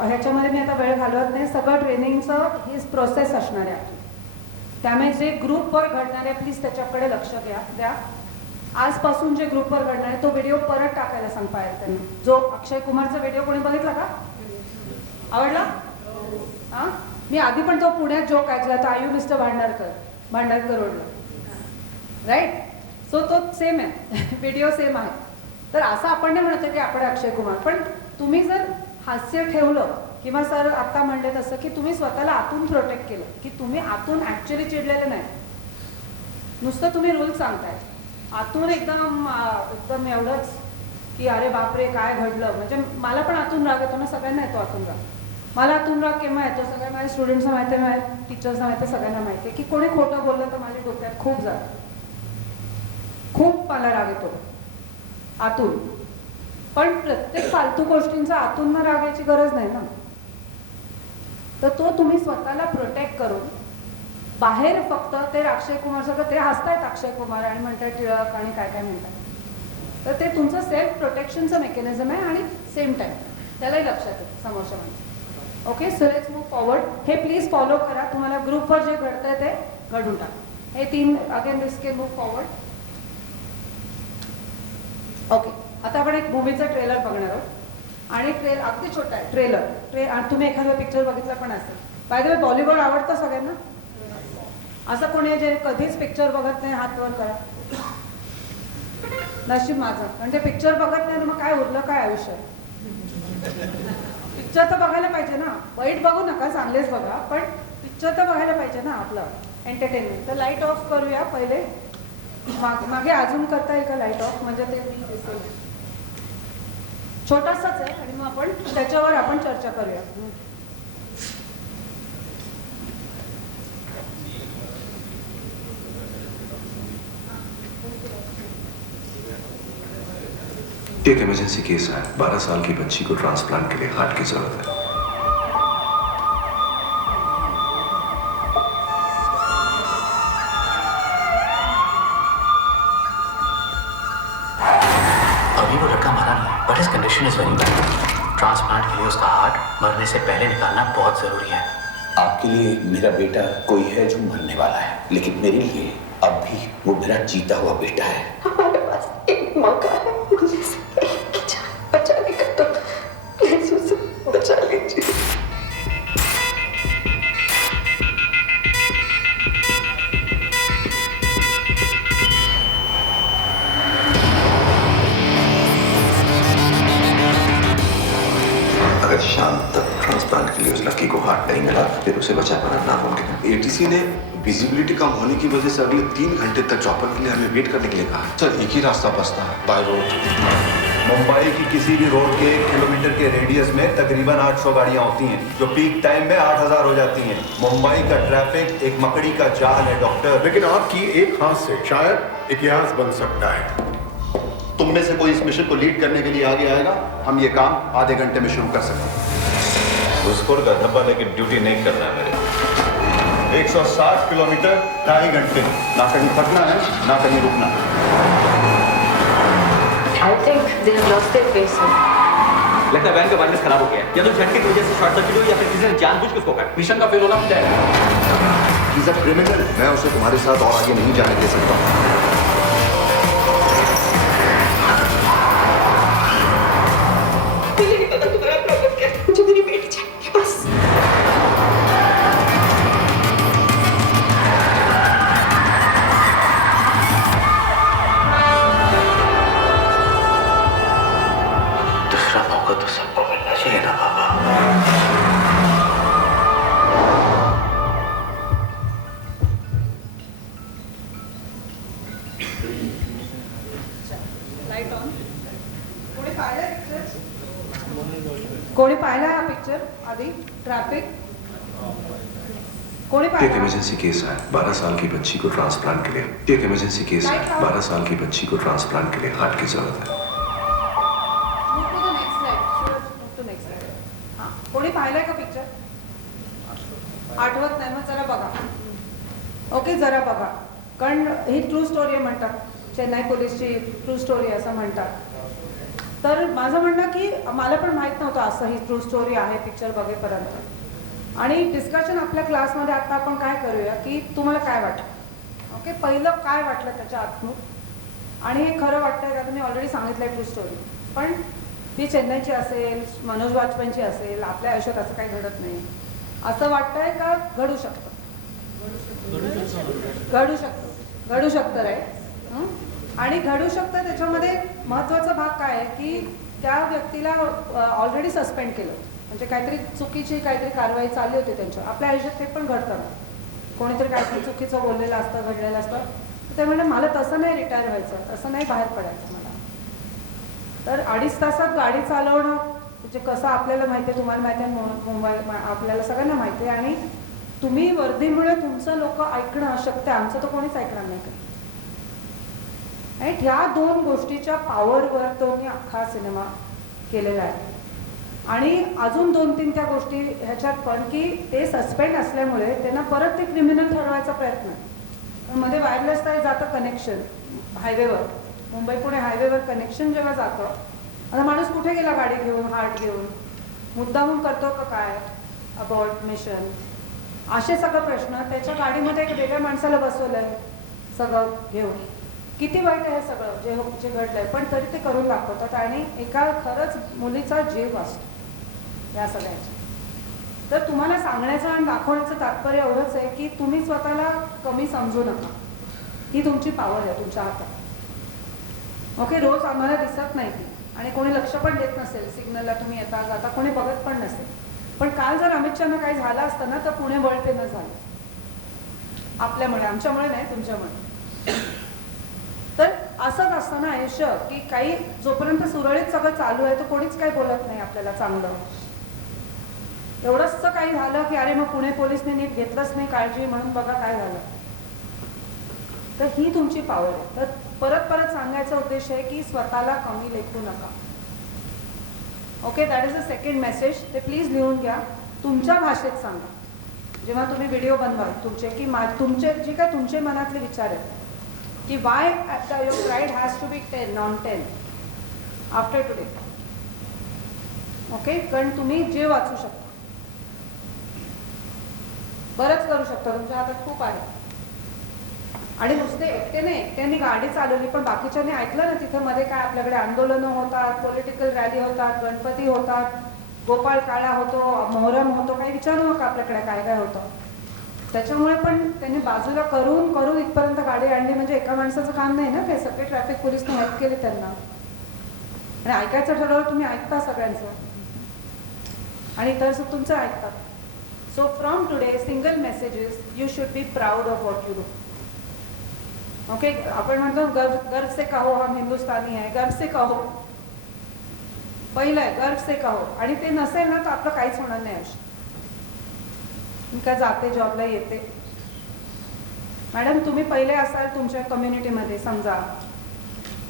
ह्याच्यामध्ये मी आता वेळ घालवत नाही. सगळं ट्रेनिंगचं हीच प्रोसेस असणार आहे. त्यामुळे जे ग्रुपवर घडणार आहे प्लीज त्याच्याकडे लक्ष द्या. आजपासून जे ग्रुपवर घडणार आहे तो व्हिडिओ परत टाकायला सांग पाहिजे त्यांनी. जो अक्षय कुमारचा व्हिडिओ कोणी बघितला का? आवडला? हां, मी आधी पण तो पुण्यात जोक ऐकला, तो आयु मिस्टर भांडारकर रोडला, राईट? सो तो सेम आहे, व्हिडिओ सेम आहे. तर असं आपण नाही म्हणतो की आपण अक्षय कुमार, पण तुम्ही जर हास्य ठेवलं किंवा सर आता म्हणले तसं की तुम्ही स्वतःला आतून प्रोटेक्ट केलं, की तुम्ही आतून ॲक्च्युली चिडलेले नाही, नुसतं तुम्ही रूल सांगताय आतून एकदम एवढंच की अरे बापरे काय घडलं. म्हणजे मला पण आतून राग येतो ना, सगळ्यांना येतो आतून राग. मला आतून राग केव्हा येतो, सगळ्या माझ्या स्टुडंट्सना माहिती आहे, माझ्या टीचर्सना माहिती आहे, सगळ्यांना माहिती आहे की कोणी खोटं बोललं तर माझ्या डोक्यात खूप जातं, खूप मला राग येतो आतून. पण प्रत्येक फालतू गोष्टींचा आतून ना राग यायची गरज नाही ना. तर तो तुम्ही स्वतःला प्रोटेक्ट करून बाहेर फक्त ते अक्षय कुमार सगळं ते हसतायत अक्षय कुमार आणि म्हणतात टिळक आणि काय काय म्हणतात, तर ते तुमचं सेल्फ प्रोटेक्शनचं मेकॅनिझम आहे आणि सेम टाईम त्यालाही लक्षात येतं समोरच्या माणसं. Okay, so let's move forward. हे प्लीज फॉलो करा. तुम्हाला ग्रुपवर जे घडतंय ते घडून टाका. हे 3 अगेन दिस के मूव फॉरवर्ड. ओके, आता आपण एक मूवीचा ट्रेलर बघणार आहोत आणि अगदी छोटा आहे ट्रेलर. आणि तुम्ही एखादा पिक्चर बघितला पण असेल. बाय द वे बॉलिवूड आवडतं सगळ्यांना? असं कोणी जे कधीच पिक्चर बघत नाही हात वर करा. नशीब माझं, म्हणजे पिक्चर बघत नाही तर मग काय उरलं काय आयुष्य. पिक्चर तर बघायला पाहिजे ना, वाईट बघू नका, चांगलेच बघा, पण पिक्चर तर बघायला पाहिजे ना आपलं एंटरटेनमेंट. तर लाईट ऑफ करूया पहिले. मागे अजून करता येईल का लाईट ऑफ, म्हणजे ते मी दिसेल. छोटासाच आहे आणि मग आपण त्याच्यावर आपण चर्चा करूया. एक इमरजेंसी केस है। 12 साल की बच्ची को ट्रांसप्लांट के लिए हार्ट की जरूरत है। अभी वो लड़का मरा नहीं, but his condition is very bad. Transplant के लिए उसका हार्ट मरने से पहले निकालना बहुत जरूरी है। आपके लिए मेरा बेटा कोई है जो मरने वाला है, लेकिन मेरे लिए अब भी वो मेरा जीता हुआ बेटा है। हमारे पास एक मौका है, मुझे सिर्फ एक की जान बचाने का, तो प्लीज उसे बचा लीजिए। अगर शाम तक ट्रांसप्लांट के लिए उस लड़की को हार्ट नहीं मिला फिर उसे बचा पाना नामुमकिन है। एटीसी ने विजिबिलिटी कम होने की वजह से अगले 3 घंटे तक चॉपर के लिए हमें वेट करने के लिए कहा है। सर एक ही रास्ता बचता है, बाय रोड। मुंबई की किसी भी रोड के 1 किलोमीटर के रेडियस में तकरीबन 800 गाड़ियां होती हैं, जो पीक टाइम में 8000 हो जाती हैं। मुंबई का ट्रैफिक एक मकड़ी का जाल है डॉक्टर। लेकिन आपकी एक हाथ से शायद इतिहास बन सकता है। तुम में से कोई इस मिशन को लीड करने के लिए आगे आएगा, हम ये काम आधे घंटे में शुरू कर सकते हैं। घुसखोर का धब्बा लेकिन ड्यूटी नहीं करना है मेरे। 160 किलोमीटर 2.5 घंटे, ना कहीं थकना है ना कहीं रुकना है। I think they have lost their face. लगता है वैन का वायरलेस खराब हो गया है, या तो झटके की वजह से शॉर्ट सर्किट हुई या फिर किसी ने जानबूझ के उसको काटा। मिशन का फेल होना तय है। He's a criminal। मैं उसे तुम्हारे साथ और आगे नहीं जाने दे सकता। मुझे नहीं पता तुम्हारा प्रॉब्लम क्या है, मुझे मेरी बेटी चाहिए बस। दूसरा मौका तो सबको मिलना चाहिए ना बाबा। कोणी पाहिला हा पिक्चर आधी? ट्रॅफिक कोणी एक पाहिला? इमरजेंसी केस है 12 साल की बच्ची को ट्रांसप्लांट के लिए एक इमरजेंसी केस है 12 साल की बच्ची को ट्रांसप्लांट के लिए हार्ट की जरूरत है Move to the next slide. Sure, move to next slide. हां, कोणी पाहिलाय का पिक्चर? आठवत नाही, मग जरा बघा. ओके, जरा बघा, कारण ही ट्रू स्टोरी म्हणतात, चेन्नई पोलीसची ट्रू स्टोरी असं म्हणतात. तर माझं म्हणणं की मला पण माहीत नव्हतं असं ही ट्रू स्टोरी आहे पिक्चर बघेपर्यंत. आणि डिस्कशन आपल्या क्लासमध्ये आता आपण काय करूया की तुम्हाला काय वाटतं, ओके, पहिलं काय वाटलं त्याच्या आतून आणि हे खरं वाटतंय का? तुम्ही ऑलरेडी सांगितलंय ट्रू स्टोरी, पण ती चेन्नईची असेल, मनोज वाजपेयीची असेल, आपल्या आयुष्यात असं काही घडत नाही असं वाटतंय का? घडू शकतं, घडू शकतं, घडू शकतं रे. आणि घडू शकतं त्याच्यामध्ये महत्त्वाचा भाग काय आहे की त्या व्यक्तीला ऑलरेडी सस्पेंड केलं, म्हणजे काहीतरी चुकीची काहीतरी कारवाई चालली होती त्यांच्या. आपल्या आयुष्यात ते पण घडतं, कोणीतरी काहीतरी चुकीचं बोललेलं असतं, घडलेलं असतं. ते म्हणजे मला तसं नाही रिटायर व्हायचं, तसं नाही बाहेर पडायचं मला. तर 2.5 तासात गाडी चालवणं म्हणजे कसं आपल्याला माहिती आहे, तुम्हाला माहिती आहे, मुंबई आपल्याला सगळ्यांना माहिती आहे. आणि तुम्ही वर्दीमुळे तुमचं लोक ऐकणं अशक्य, आमचं तर कोणीच ऐकणार नाही का. आणि ह्या 2 गोष्टीच्या पॉवरवर तो मी अख्खा सिनेमा केलेला आहे. आणि अजून 2-3 त्या गोष्टी ह्याच्यात पण की ते सस्पेंड असल्यामुळे त्यांना परत ते क्रिमिनल ठरवायचा प्रयत्न आहे. मध्ये वायरलेस काय जातं कनेक्शन हायवेवर, मुंबई पुणे हायवेवर कनेक्शन जेव्हा जातं, आता माणूस कुठे गेला गाडी घेऊन, हार्ट घेऊन, मुद्दामून करतो का काय, अबॉर्ट मिशन, असे सगळे प्रश्न. त्याच्या गाडीमध्ये एक वेगळ्या माणसाला बसवलं आहे सगळं घेऊन. किती वाईट आहे सगळं जे घडलंय, पण तरी ते करून दाखवतात आणि एका खरंच मुलीचा जीव वाचतो या सगळ्याच्या. तर तुम्हाला सांगण्याचं आणि दाखवण्याचं तात्पर्य एवढंच आहे की तुम्ही स्वतःला कमी समजू नका, ही तुमची पॉवर आहे तुमच्या हातात. ओके, रोज आम्हाला दिसत नाही ती आणि कोणी लक्ष पण देत नसेल, सिग्नलला तुम्ही येता जाता कोणी बघत पण नसेल. पण काल जर अमित शहाना काही झालं असतं ना तर पुणे वळते न झालं, आपल्यामुळे, आमच्यामुळे नाही, तुमच्यामुळे. तर असंच असतं ना आयुष्य की काही जोपर्यंत सुरळीत सगळं चालू आहे तर कोणीच काही बोलत नाही आपल्याला चांगलं. एवढंच काही झालं की अरे मग पुणे पोलिसने नीट घेतलंच नाही काळजी, म्हणून बघा काय झालं. तर ही तुमची पॉवर आहे. तर परत परत सांगायचा उद्देश आहे की स्वतःला कमी लेखू नका. Okay, that is the second message. ते प्लीज लिहून घ्या, तुमच्या भाषेत सांगा जेव्हा तुम्ही व्हिडिओ बनवाल तुमचे, की तुमचे जे काय तुमचे मनातले विचार आहेत की why your pride has to be 10 नॉन 10 आफ्टर टुडे. ओके, कारण तुम्ही जे वाचू शकता, बरंच करू शकता, तुमच्या हातात खूप आहे. आणि नुसते एकट्याने गाडी चालवली पण बाकीच्यांनी ऐकलं ना, तिथे मध्ये काय आपल्याकडे आंदोलनं होतात, पॉलिटिकल रॅली होतात, गणपती होतात, गोपाळ काळा होतो, मोहरम होतो, काही विचारू नका आपल्याकडे काय काय होतं. त्याच्यामुळे पण त्यांनी बाजूला करून इथपर्यंत गाडी आणली, म्हणजे एका माणसाचं काम नाही ना ते, सगळे ट्रॅफिक पोलिसने हेल्प केली त्यांना. आणि ऐकायचं ठरवलं तुम्ही, ऐकता सगळ्यांचं आणि इतर तुमचं ऐकतात. So from today single message is you should be proud of what you do. Okay, आपण म्हणतो गर्व से कहो हम हिंदुस्तानी आहे, गर्व से कहो, पहिलं आहे गर्व से कहो. आणि ते नसेल ना तर आपलं काहीच होणार नाही आयुष्य. मी काय जाते जॉबला येते, मॅडम तुम्ही पहिले असाल तुमच्या कम्युनिटीमध्ये, समजा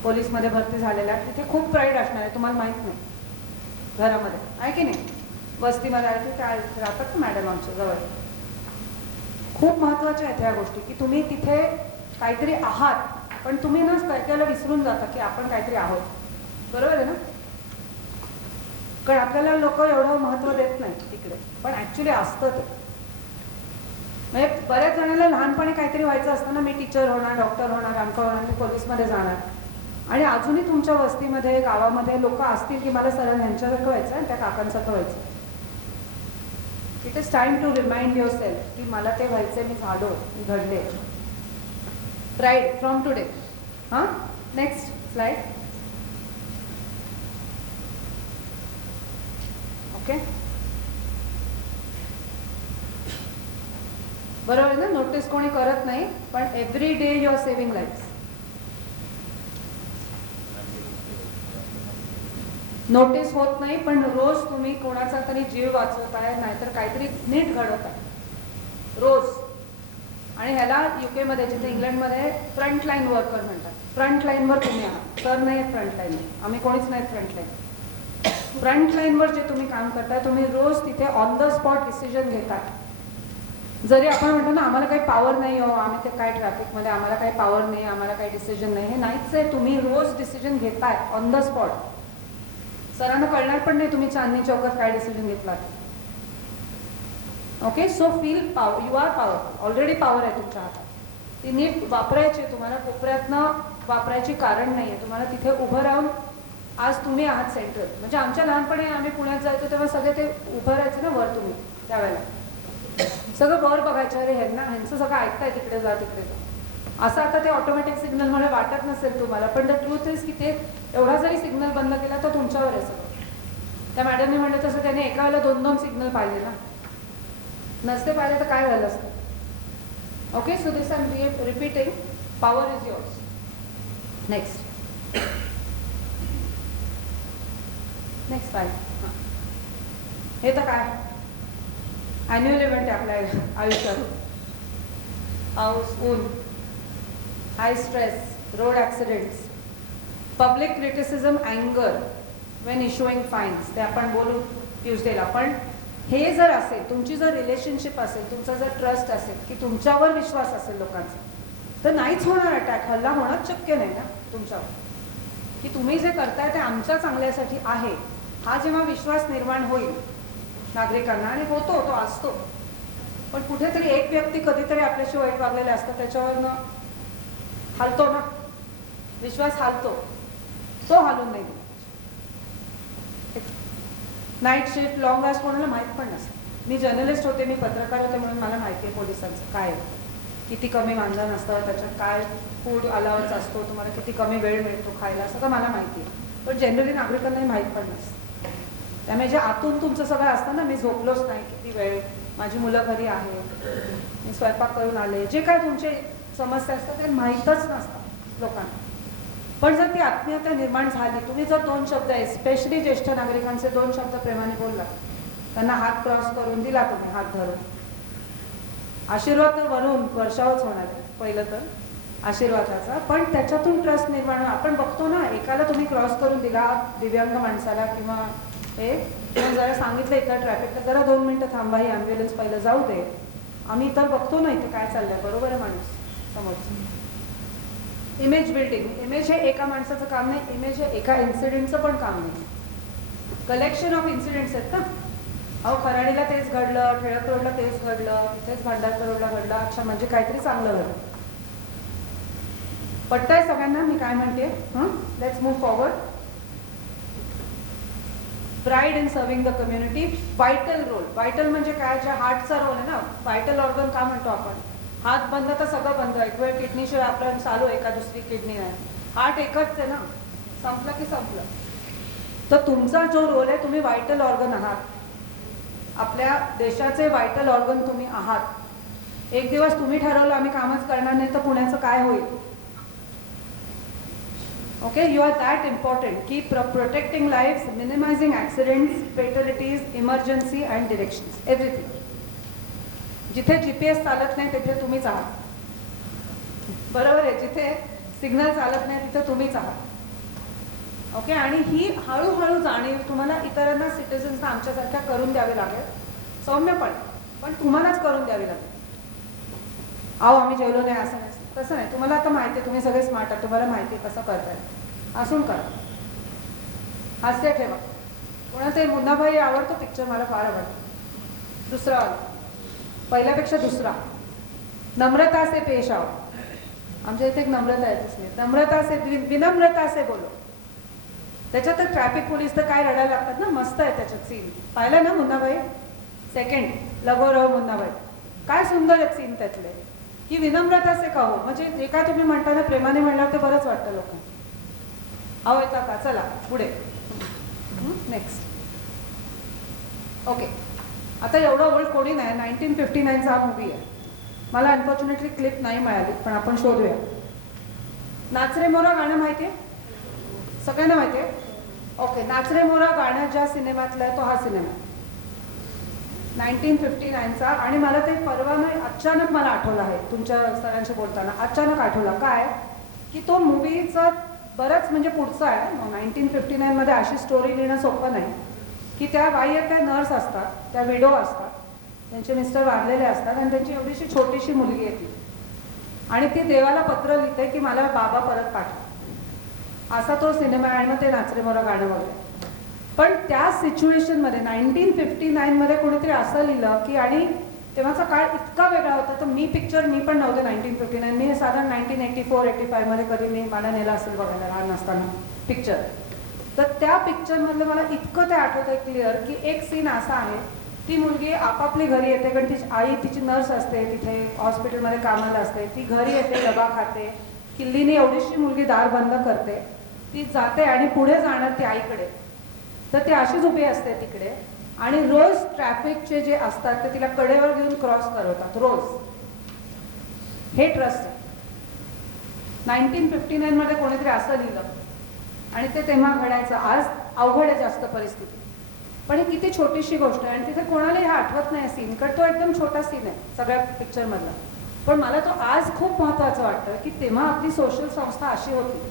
पोलीसमध्ये भरती झालेल्या, तिथे खूप प्राईड असणार आहे, तुम्हाला माहीत नाही. घरामध्ये आहे की नाही, वस्तीमध्ये आहे की काय राहतात मॅडम आमच्या जवळ. खूप महत्त्वाच्या आहेत ह्या गोष्टी की तुम्ही तिथे काहीतरी आहात, पण तुम्ही ना त्याला विसरून जाता की आपण काहीतरी आहोत. बरोबर आहे ना, कारण आपल्याला लोक एवढं महत्त्व देत नाही तिकडे, पण ॲक्च्युली असतं ते. म्हणजे बऱ्याच जणांना लहानपणी काहीतरी व्हायचं असतं ना, मी टीचर होणार, डॉक्टर होणार, अमका होणार, मी पोलीसमध्ये जाणार. आणि अजूनही तुमच्या वस्तीमध्ये गावामध्ये लोक असतील की मला सरळ ह्यांच्यासारखं व्हायचं आणि त्या काकांसारखं व्हायचं. It is time to remind yourself की मला ते व्हायचे, मी झालो, मी घडले. Pride from today. हां, नेक्स्ट स्लाइड. ओके, बरोबर आहे ना, नोटीस कोणी करत नाही, पण every day you are saving life. Notice होत नाही, पण रोज तुम्ही कोणाचा तरी जीव वाचवताय, नाहीतर काहीतरी नीट घडवताय रोज. आणि ह्याला UK मध्ये, जिथे इंग्लंडमध्ये फ्रंट लाईन वर्कर म्हणतात. फ्रंट लाईनवर तुम्ही आहात, सर नाही आहेत फ्रंट लाईन, आम्ही कोणीच नाही फ्रंट लाईन. फ्रंट लाईनवर जे तुम्ही काम करताय, तुम्ही रोज तिथे ऑन द स्पॉट डिसिजन घेताय. जरी आपण म्हणतो ना आम्हाला काही पॉवर नाही हो, आम्ही ते काय ट्रॅफिकमध्ये आम्हाला काही पॉवर नाही, आम्हाला काही डिसिजन नाही, हे नाहीच आहे. तुम्ही रोज डिसिजन घेताय ऑन द स्पॉट. सरांना कळणार पण नाही तुम्ही चांदणी चौकात काय डिसिजन घेतलात. Okay, so feel power, you are power, already power आहे तुमच्या हातात. ती नीट वापरायची. तुम्हाला कोपऱ्यातनं वापरायची कारण नाही आहे. तुम्हाला तिथे उभं राहून, आज तुम्ही आहात सेंट्रल. म्हणजे आमच्या लहानपणी आम्ही पुण्यात जायचो तेव्हा सगळे ते उभं राहायचे ना वर, तुम्ही त्यावेळेला सगळं वर बघायचं, अरे ह्यांचं सगळं ऐकताय, तिकडे जा तिकडे जा. असं आता ते ऑटोमॅटिक सिग्नल मला वाटत नसेल तुम्हाला, पण द ट्रूथ इज की ते एवढा जरी सिग्नल बंद केला तर तुमच्यावर आहे सगळं. त्या मॅडमने म्हणलं तसं त्याने एका वेळेला 2-2 सिग्नल पाहिले ना, नसते पाहिले तर काय झालं असतं. Okay, so this I am repeating, power is yours. Next next काय, हे तर काय ॲन्युअल इव्हेंट आहे आपल्या आयुष्यात. पाऊस, ऊन, high stress, road accidents, public criticism, अँगर वेन इश्युइंग फाईन्स, ते आपण बोलू ट्यूजडेला. पण हे जर असेल, तुमची जर रिलेशनशिप असेल, तुमचा जर ट्रस्ट असेल, की तुमच्यावर विश्वास असेल लोकांचा, तर नाहीच होणार अटॅक. हल्ला होणंच शक्य नाही ना तुमच्यावर, की तुम्ही जे करताय ते आमच्या चांगल्यासाठी आहे. हा जेव्हा विश्वास निर्माण होईल नागरिकांना, आणि होतो, तो असतो, पण कुठेतरी एक व्यक्ती कधीतरी आपल्याशी वाईट वागलेले असतं, त्याच्यावरनं हलतो ना विश्वास, हलतो. तो हलून नाही. नाईट शिफ्ट, लॉंग आवर्स कोणाला माहीत पण नसतं. मी जर्नलिस्ट होते, मी पत्रकार होते, म्हणून मला माहिती आहे पोलिसांचं काय, किती कमी मानधन असतं, त्याच्यात काय फूड अलाउन्स असतो, तुम्हाला किती कमी वेळ मिळतो खायला, सगळं मला माहिती आहे. पण जनरली नागरिकांनाही माहीत पण नसतं. त्यामुळे जे आतून तुमचं सगळं असतं ना, मी झोपलोच नाही किती वेळ, माझी मुलं घरी आहेत, मी स्वयंपाक करून आले, जे काय तुमचे समस्या असतात ते माहीतच नसतात लोकांना. पण जर ती आत्मीयता निर्माण झाली, तुम्ही जर 2 शब्द, एस्पेशली ज्येष्ठ नागरिकांचे 2 शब्द प्रेमाने बोलला, त्यांना हात क्रॉस करून दिला, तुम्ही हात धरून, आशीर्वाद तर वरून वर्षावच होणार आहे पहिलं तर आशीर्वादाचा, पण त्याच्यातून ट्रस्ट निर्माण. आपण बघतो ना, एकाला तुम्ही क्रॉस करून दिला, दिव्यांग माणसाला किंवा हे, जरा सांगितलं इथं ट्रॅफिकला जरा 2 मिनटं थांबा, ही ॲम्ब्युलन्स पहिलं जाऊ दे, आम्ही इतर बघतो ना इथे काय चाललंय, बरोबर आहे माणूस समोर. इमेज बिल्डिंग, इमेज हे एका माणसाचं काम नाही, इमेज हे एका इन्सिडेंटचं पण काम नाही, कलेक्शन ऑफ इन्सिडेंट्स आहेत ना. अहो खराडीला तेच घडलं, टिळक रोडला तेच घडलं, तिथेच भांडारकर रोडला घडलं, अच्छा म्हणजे काहीतरी चांगलं घडलं. पटतंय सगळ्यांना मी काय म्हणते? Let's move forward. Pride in serving the community, vital role. Vital म्हणजे काय, ज्या हार्टचा रोल आहे ना, व्हायटल ऑर्गन का म्हणतो आपण, हात बंद तर सगळं बंद आहे. एक वेळ किडनीशिवाय आपलं चालू आहे का, दुसरी किडनी आहे, हार्ट एकच आहे ना, संपलं की संपलं. तर तुमचा जो रोल आहे, तुम्ही व्हायटल ऑर्गन आहात, आपल्या देशाचे व्हायटल ऑर्गन तुम्ही आहात. एक दिवस तुम्ही ठरवलं आम्ही कामच करणार नाही तर पुण्याचं काय होईल. Okay, you are that important की protecting lifes, minimizing accidents, fatalities, emergency and directions, everything. जिथे GPS चालत नाही तिथे तुम्हीच आहात, बरोबर आहे. जिथे सिग्नल चालत नाही तिथे तुम्हीच आहात. ओके, आणि ही हळूहळू जाणीव तुम्हाला इतरांना, सिटिझन्सना आमच्यासारख्या करून द्यावी लागेल, सौम्यपणे, पण तुम्हालाच करून द्यावी लागेल. अहो आम्ही जेवलो नाही असं नाही, तसं नाही. तुम्हाला आता माहिती आहे, तुम्ही सगळे स्मार्ट आहात, तुम्हाला माहिती आहे कसं करताय, असून करा, हास्य ठेवा. कोणाचा मुन्नाभाई आवडतो पिक्चर, मला फार आवडतो, दुसरा पहिल्यापेक्षा दुसरा, नम्रता से पेश आओ. आमच्या इथे एक नम्रता आहे, दिसली, नम्रता से, विनम्रता से बोलो. त्याच्यात तर ट्रॅफिक पोलीस तर काय रडायला लागतात ना, मस्त आहे त्याच्यात सीन. पाहिलं ना मुन्नाभाई, सेकंड लगोराव मुन्नाभाई, काय सुंदर आहेत सीन त्यातले. की विनम्रता से कहो, म्हणजे जे काय तुम्ही म्हणता ना प्रेमाने म्हणल्यावर ते बरंच वाटतं लोकांना. अहो येता का, चला पुढे. नेक्स्ट. ओके, आता एवढं ओल्ड कोणी नाही, 1959चा हा मूवी आहे. मला अनफॉर्च्युनेटली क्लिप नाही मिळाली, पण आपण शोधूया. नाच रे मोरा गाणं माहिती आहे सगळ्यांना, माहिती आहे. ओके, नाच रे मोरा गाणं ज्या सिनेमातलं आहे तो हा सिनेमा 1959चा. आणि मला ते परवा नाही अचानक मला आठवलं आहे तुमच्या सरांशी बोलताना, अचानक आठवलं काय की तो मूवीचा बरंच म्हणजे पुढचा आहे. 1959मध्ये अशी स्टोरी लिहिणं सोपं नाही की त्या बाई त्या नर्स असतात, त्या विडो असतात, त्यांचे मिस्टर वारलेले असतात आणि त्यांची एवढीशी छोटीशी मुलगी येते आणि ती देवाला पत्र लिहिते की मला बाबा परत पाठवा. असा तो सिनेमा आहे. मग ते नाच रे मोरा गाणं वगैरे. पण त्या सिच्युएशनमध्ये 1959मध्ये कोणीतरी असं लिहिलं की, आणि तेव्हाचा काळ इतका वेगळा होता. तर मी पण नव्हते 1959. मी साधारण 1984-85मध्ये कधी मी मला नेलं असेल बघायला लहान असताना पिक्चर. तर त्या पिक्चरमधलं मला इतकं ते आठवतं आहे क्लिअर की एक सीन असा आहे, ती मुलगी आपापली घरी येते कारण तिची आई तिची नर्स असते, तिथे हॉस्पिटलमध्ये कामाला असते. ती घरी येते, डबा खाते, किल्लीने एवढीशी मुलगी दार बंद करते, ती जाते आणि पुढे जाणार ती आईकडे. तर ती अशीच उभी असते तिकडे आणि रोज ट्रॅफिकचे जे असतात ते तिला कडेवर घेऊन क्रॉस करवतात रोज. हे ट्रस्ट आहे. 1959मध्ये कोणीतरी असं लिहिलं आणि ते तेव्हा घडायचं. आज अवघड आहे जास्त परिस्थिती, पण ही किती छोटीशी गोष्ट आहे. आणि तिथे कोणालाही हा आठवत नाही सीन, कारण तो एकदम छोटा सीन आहे सगळ्या पिक्चरमधला. पण मला तो आज खूप महत्त्वाचं वाटतं की तेव्हा आपली सोशल संस्था अशी होती,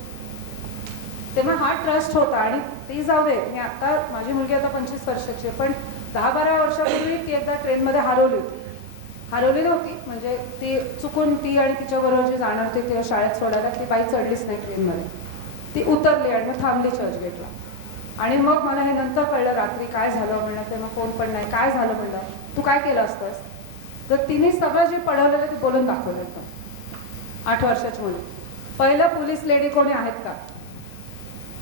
तेव्हा हा ट्रस्ट होता. आणि ती जाऊ दे, मी आता माझी मुलगी आता 25 वर्षाची आहे, पण 10-12 वर्षापूर्वी ती एकदा ट्रेनमध्ये हरवली नव्हती. म्हणजे ती चुकून ती आणि तिच्याबरोबर जे जाणार होते तिला शाळेत सोडायला, ती बाई चढलीच नाही ट्रेनमध्ये, ती उतरली आणि मग थांबली चर्चगेटला. आणि मग मला हे नंतर कळलं रात्री काय झालं म्हणलं, तेव्हा फोन पण नाही, काय झालं म्हणलं, तू काय केलं असतंस. तर तिने सगळं जे पढवलेलं ते बोलून दाखवलं एकदम. 8 वर्षाची मुली. पहिलं पोलीस लेडी कोणी आहेत का,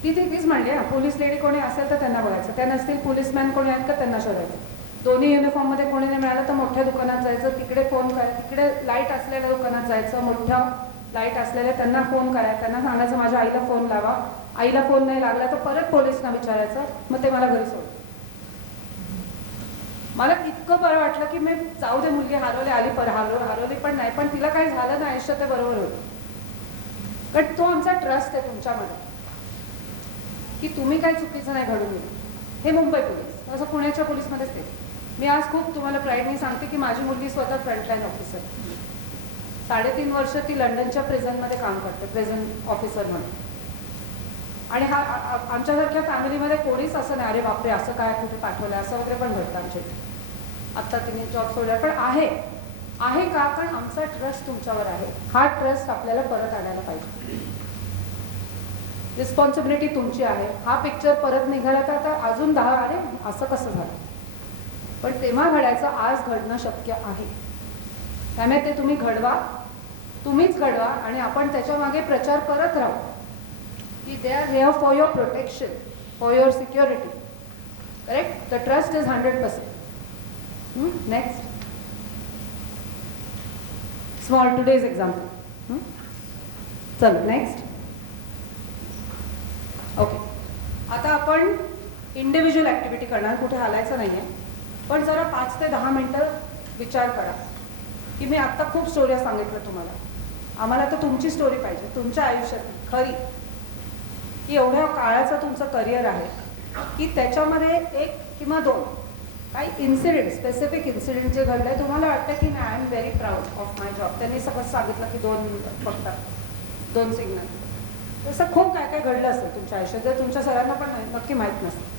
तीच म्हणली ना, पोलीस लेडी कोणी असेल तर त्यांना बघायचं, त्या नसतील पोलीसमॅन कोणी आहेत का त्यांना शोधायचं. दोन्ही युनिफॉर्ममध्ये कोणी नाही मिळालं तर मोठ्या दुकानात जायचं, तिकडे फोन करायचं, तिकडे लाईट असलेल्या दुकानात जायचं, मोठ्या लाईट असलेल्या त्यांना फोन करायचं, त्यांना सांगायचं माझ्या आईला फोन लावा. आईला फोन नाही लागला तर परत पोलिसांना विचारायचं, मग ते मला घरी सोड. मला इतकं बरं वाटलं की मी जाऊ दे, मुलगी हरवली, आली हरवली पण नाही, पण तिला काही झालं नाही आयुष्यात ते बरोबर होतं. कारण तो आमचा ट्रस्ट आहे तुमच्यामध्ये की तुम्ही काही चुकीचं नाही घडून गेलं. हे मुंबई पोलीस, असं पुण्याच्या पोलीसमध्येच ते. मी आज खूप तुम्हाला प्राईडनी सांगते की माझी मुलगी स्वतः फ्रंटलाईन ऑफिसर, 3.5 वर्ष ती लंडनच्या प्रिझनमध्ये काम करते, प्रिझन ऑफिसर म्हणून. आणि हा आमच्यासारख्या फॅमिलीमध्ये कोणीच असं नाही अरे बापरे असं काय कुठे पाठवलं असं वगैरे पण घडतं आमच्या इथे. आत्ता तिने जॉब सोडला, पण आहे का, कारण आमचा ट्रस्ट तुमच्यावर आहे. हा ट्रस्ट आपल्याला परत आणायला पाहिजे. रिस्पॉन्सिबिलिटी तुमची आहे. हा पिक्चर परत निघाला तर आता अजून 10 अरे असं कसं झालं, पण तेव्हा घडायचं, आज घडणं शक्य आहे. त्यामुळे ते तुम्हीच घडवा आणि आपण त्याच्या मागे प्रचार करत राहू की they are here for your protection, for your security. Correct. The trust is 100%. Next small today's example. चलो नेक्स्ट. ओके, आता आपण इंडिव्हिज्युअल ॲक्टिव्हिटी करणार, कुठे हलायचं नाही आहे, पण जरा 5 ते 10 मिनटं विचार करा की मी आत्ता खूप स्टोऱ्या सांगितलं तुम्हाला, आम्हाला तर तुमची स्टोरी पाहिजे, तुमच्या आयुष्यात खरी, की एवढ्या काळाचं तुमचं करिअर आहे की त्याच्यामध्ये 1 किंवा 2 काही इन्सिडेंट, स्पेसिफिक इन्सिडेंट जे घडले, तुम्हाला वाटतं की नाही I am very proud of my job. त्यांनी सगळं सांगितलं की 2 सिग्नल. तसं खूप काय काय घडलं असेल तुमच्या आयुष्यात, जर तुमच्या सरांना पण नक्की माहीत नसतं.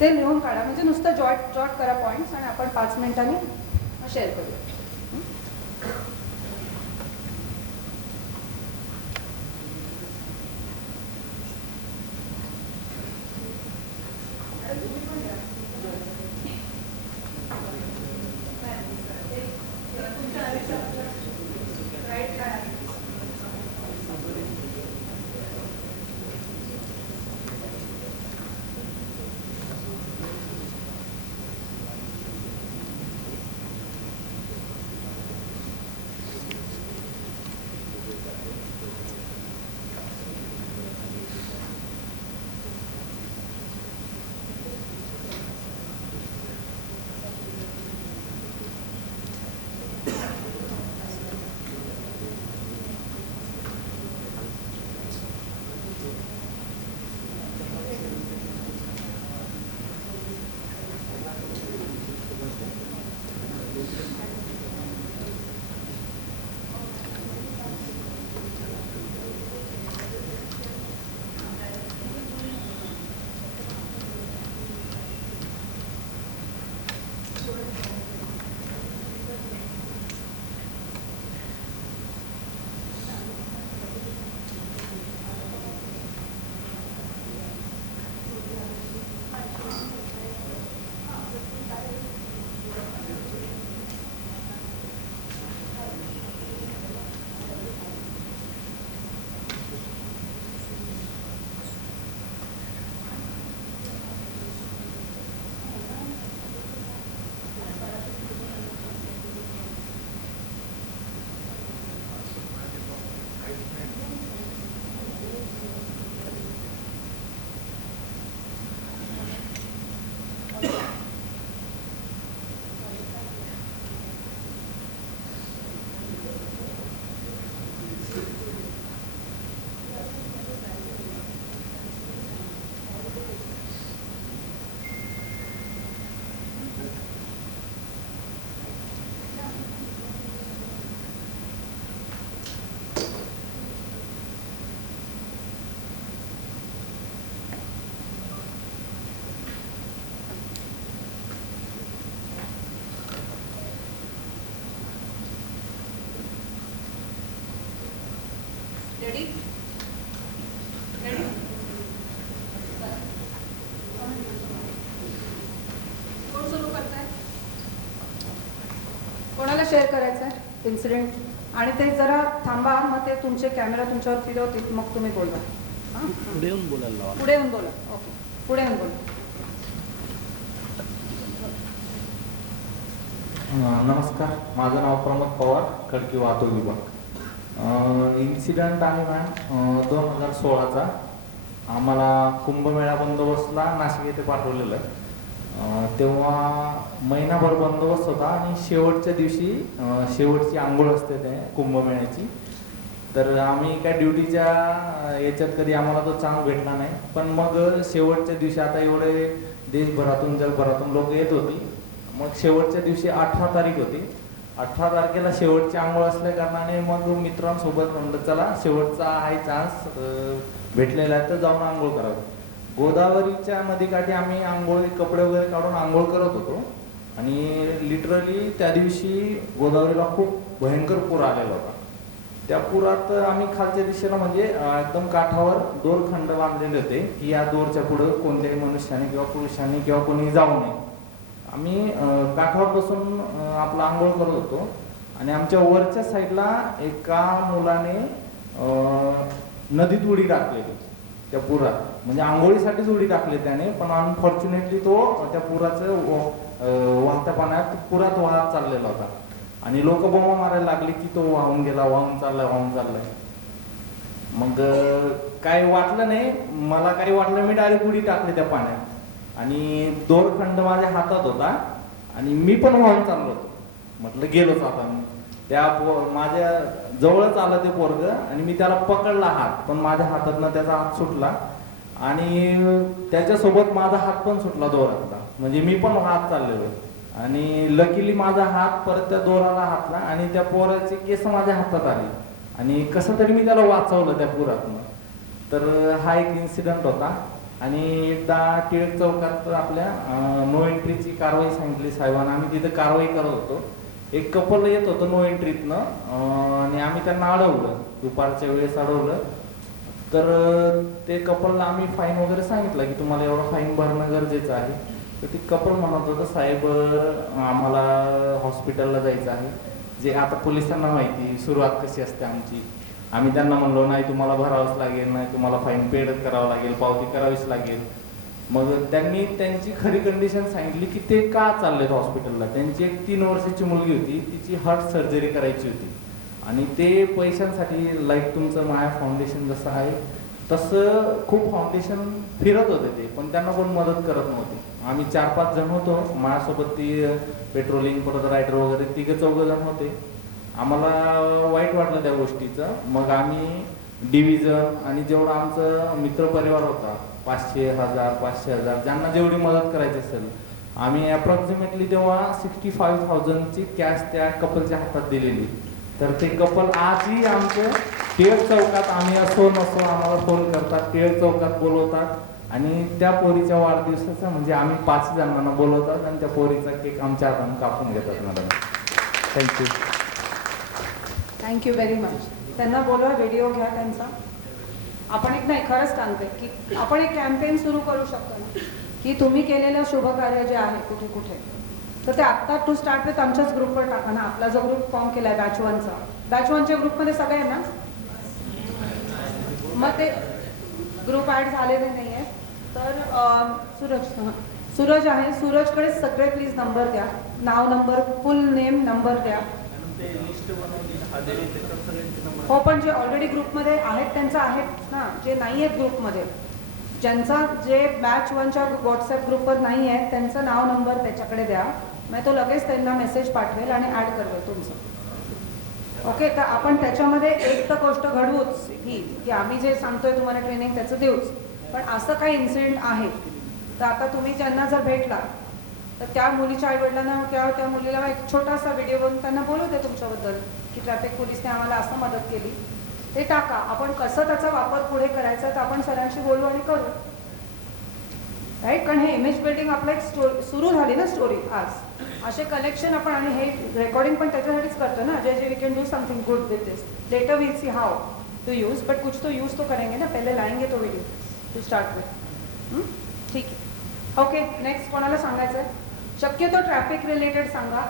ते लिहून काढा, म्हणजे नुसतं जॉट करा पॉईंट्स आणि आपण 5 मिनिटांनी शेअर करूया. शेअर करायचं आहे इन्सिडेंट आणि ते जरा थांबा, मग ते तुमचे कॅमेरा तुमच्यावर फिरवतील, मग तुम्ही बोलवा. हां, पुढे येऊन बोलायला लावा. पुढे येऊन बोला. ओके, पुढे येऊन बोला. नमस्कार, माझं नाव प्रमोद पवार, खडकी वाहतूक विभाग. इन्सिडेंट आहे मॅम 2016चा. आम्हाला कुंभमेळा बंदोबस्तला नाशिक येथे पाठवलेलं आहे. तेव्हा महिनाभर बंदोबस्त होता आणि शेवटच्या दिवशी शेवटची आंघोळ असते ते कुंभमेळ्याची. तर आम्ही काय ड्युटीच्या याच्यात कधी आम्हाला तो चान्स भेटला नाही, पण मग शेवटच्या दिवशी आता एवढे देशभरातून जगभरातून लोक येत होती. मग शेवटच्या दिवशी 18 तारीख होती. 18 तारखेला शेवटची आंघोळ असल्या कारणाने मग मित्रांसोबत म्हणलं चला शेवटचा आहे चान्स भेटलेला आहे तर जाऊन आंघोळ करावं. गोदावरीच्या नदीकाठी आम्ही आंघोळ कपडे वगैरे काढून आंघोळ करत होतो आणि लिटरली त्या दिवशी गोदावरीला खूप भयंकर पूर आलेला होता. त्या पुरात आम्ही खालच्या दिशेला म्हणजे एकदम काठावर दोरखंड बांधलेले होते की या दोरच्या पुढे कोणत्याही मनुष्याने किंवा पुरुषांनी किंवा कोणी जाऊ नये. आम्ही काठावर बसून आपला आंघोळ करत होतो आणि आमच्या वरच्या साईडला एका मुलाने नदीत उडी टाकलेली त्या पुरात. म्हणजे आंघोळीसाठीच उडी टाकली त्याने, पण अनफॉर्च्युनेटली तो त्या पुराचं वाहत्या पाण्यात पुरात वाहत चाललेला होता आणि लोक बोंबा मारायला लागली की तो वाहून गेला, वाहून चाललाय. मग काही वाटलं नाही, मला काही वाटलं, मी डायरेक्ट उडी टाकली त्या पाण्यात आणि दोरखंड माझ्या हातात होता आणि मी पण वाहून चाललो होतो. म्हटलं गेलोच आता. त्या माझ्या जवळच आलं ते पोरग आणि मी त्याला पकडला हात, पण माझ्या हातातनं त्याचा हात सुटला आणि त्याच्यासोबत माझा हात पण सुटला दोरातला. म्हणजे मी पण हात चाललेलो आणि लकीली माझा हात परत त्या दोराला हातला आणि त्या पोराचे केस माझ्या हातात आले आणि कसं तरी मी त्याला वाचवलं त्या पुरातनं. तर हा एक इन्सिडेंट होता. आणि एकदा टिळक चौकात आपल्या नो एंट्रीची कारवाई सांगितली साहेबांना. आम्ही तिथे कारवाई करत होतो. एक कपल येत होतं नो एंट्रीतनं आणि आम्ही त्यांना अडवलं, दुपारच्या वेळेस अडवलं. तर ते कपलला आम्ही फाईन वगैरे सांगितलं की तुम्हाला एवढं फाईन भरणं गरजेचं आहे. तर ती कपल म्हणत होतं साहेब आम्हाला हॉस्पिटलला जायचं आहे. जे आता पोलिसांना माहिती सुरुवात कशी असते आमची. आम्ही त्यांना म्हणलो नाही तुम्हाला भरावंच लागेल, नाही तुम्हाला फाईन पेड करावं लागेल, पावती करावीच लागेल. मग त्यांनी त्यांची खरी कंडिशन सांगितली की ते का चाललेत हॉस्पिटलला. त्यांची एक 3 वर्षाची मुलगी होती, तिची हार्ट सर्जरी करायची होती आणि ते पैशांसाठी लाईक तुमचं माया फाउंडेशन जसं आहे तसं खूप फाउंडेशन फिरत होते ते, पण त्यांना कोण मदत करत नव्हती. आम्ही 4-5 जण होतो, माझ्यासोबत ती पेट्रोलिंग परत रायडर वगैरे 3-4 जण होते. आम्हाला वाईट वाटलं त्या गोष्टीचं. मग आम्ही डिव्हिजन आणि जेवढा आमचं मित्रपरिवार होता 500, 1000, 500,000 ज्यांना जेवढी मदत करायची असेल आम्ही अप्रॉक्सिमेटली तेव्हा 65,000ची कॅश त्या कपलच्या हातात दिलेली. तर ते कपल आजही आमचं टिळक चौकात आम्ही असो नसो आम्हाला फोन करतात, टिळक चौकात बोलवतात आणि त्या पोरीच्या वाढदिवसाचा म्हणजे आम्ही 5 जणांना बोलवतात आणि त्या पोरीचा केक आमच्या हाताने कापून घेतात. Madam thank you. Thank you very much. त्यांना बोलवा, व्हिडिओ घ्या त्यांचा. आपण एक नाही खरंच सांगते की आपण एक कॅम्पेन सुरू करू शकतो ना की तुम्ही केलेलं शुभकार्य जे आहे कुठे कुठे तर ते आत्ता टू स्टार्ट विथ आमच्याच ग्रुपवर टाका ना. आपला जो ग्रुप फॉर्म केला आहे बॅच 1चा, बॅच 1च्या ग्रुपमध्ये सगळे आहे ना. मग ते ग्रुप ॲड झालेले नाही आहे तर सूरज आहे, सूरजकडे सगळे प्लीज नंबर द्या, नाव नंबर फुल नेम नंबर द्या. हो पण जे ऑलरेडी ग्रुपमध्ये आहेत त्यांचं आहेत ना, जे नाही आहेत ग्रुपमध्ये ज्यांचा जे बॅच 1च्या व्हॉट्सअप ग्रुपवर नाही आहेत त्यांचं नाव नंबर त्याच्याकडे द्या. मग तो लगेच त्यांना मेसेज पाठवेल आणि ॲड करवेल तुमचं. ओके. तर आपण त्याच्यामध्ये एक तर गोष्ट घडवूच ही की आम्ही जे सांगतोय तुम्हाला ट्रेनिंग त्याचं देऊच, पण असं काही इन्सिडेंट आहे तर आता तुम्ही ज्यांना जर भेटला तर त्या मुलीच्या आईवडिलांना किंवा त्या मुलीला एक छोटासा व्हिडिओ बनवून त्यांना बोलू दे तुमच्याबद्दल की ट्रॅफिक पोलिसने आम्हाला असं मदत केली. ते टाका. आपण कसं त्याचा वापर पुढे करायचा तर आपण सरांशी बोलू आणि करू. राईट. कारण हे इमेज बिल्डिंग आपलं एक सुरू झाली ना स्टोरी आज. असे कलेक्शन आपण आणि हे रेकॉर्डिंग पण त्याच्यासाठीच करतो ना. जे we can do something good with this. Later we'll see how to use, but कुछ तो यूज तो करेंगे ना. पहले लाएंगे तो व्हिडिओ टू स्टार्ट विथ. ठीक आहे. ओके. नेक्स्ट कोणाला सांगायचं आहे? शक्यतो ट्रॅफिक रिलेटेड सांगा.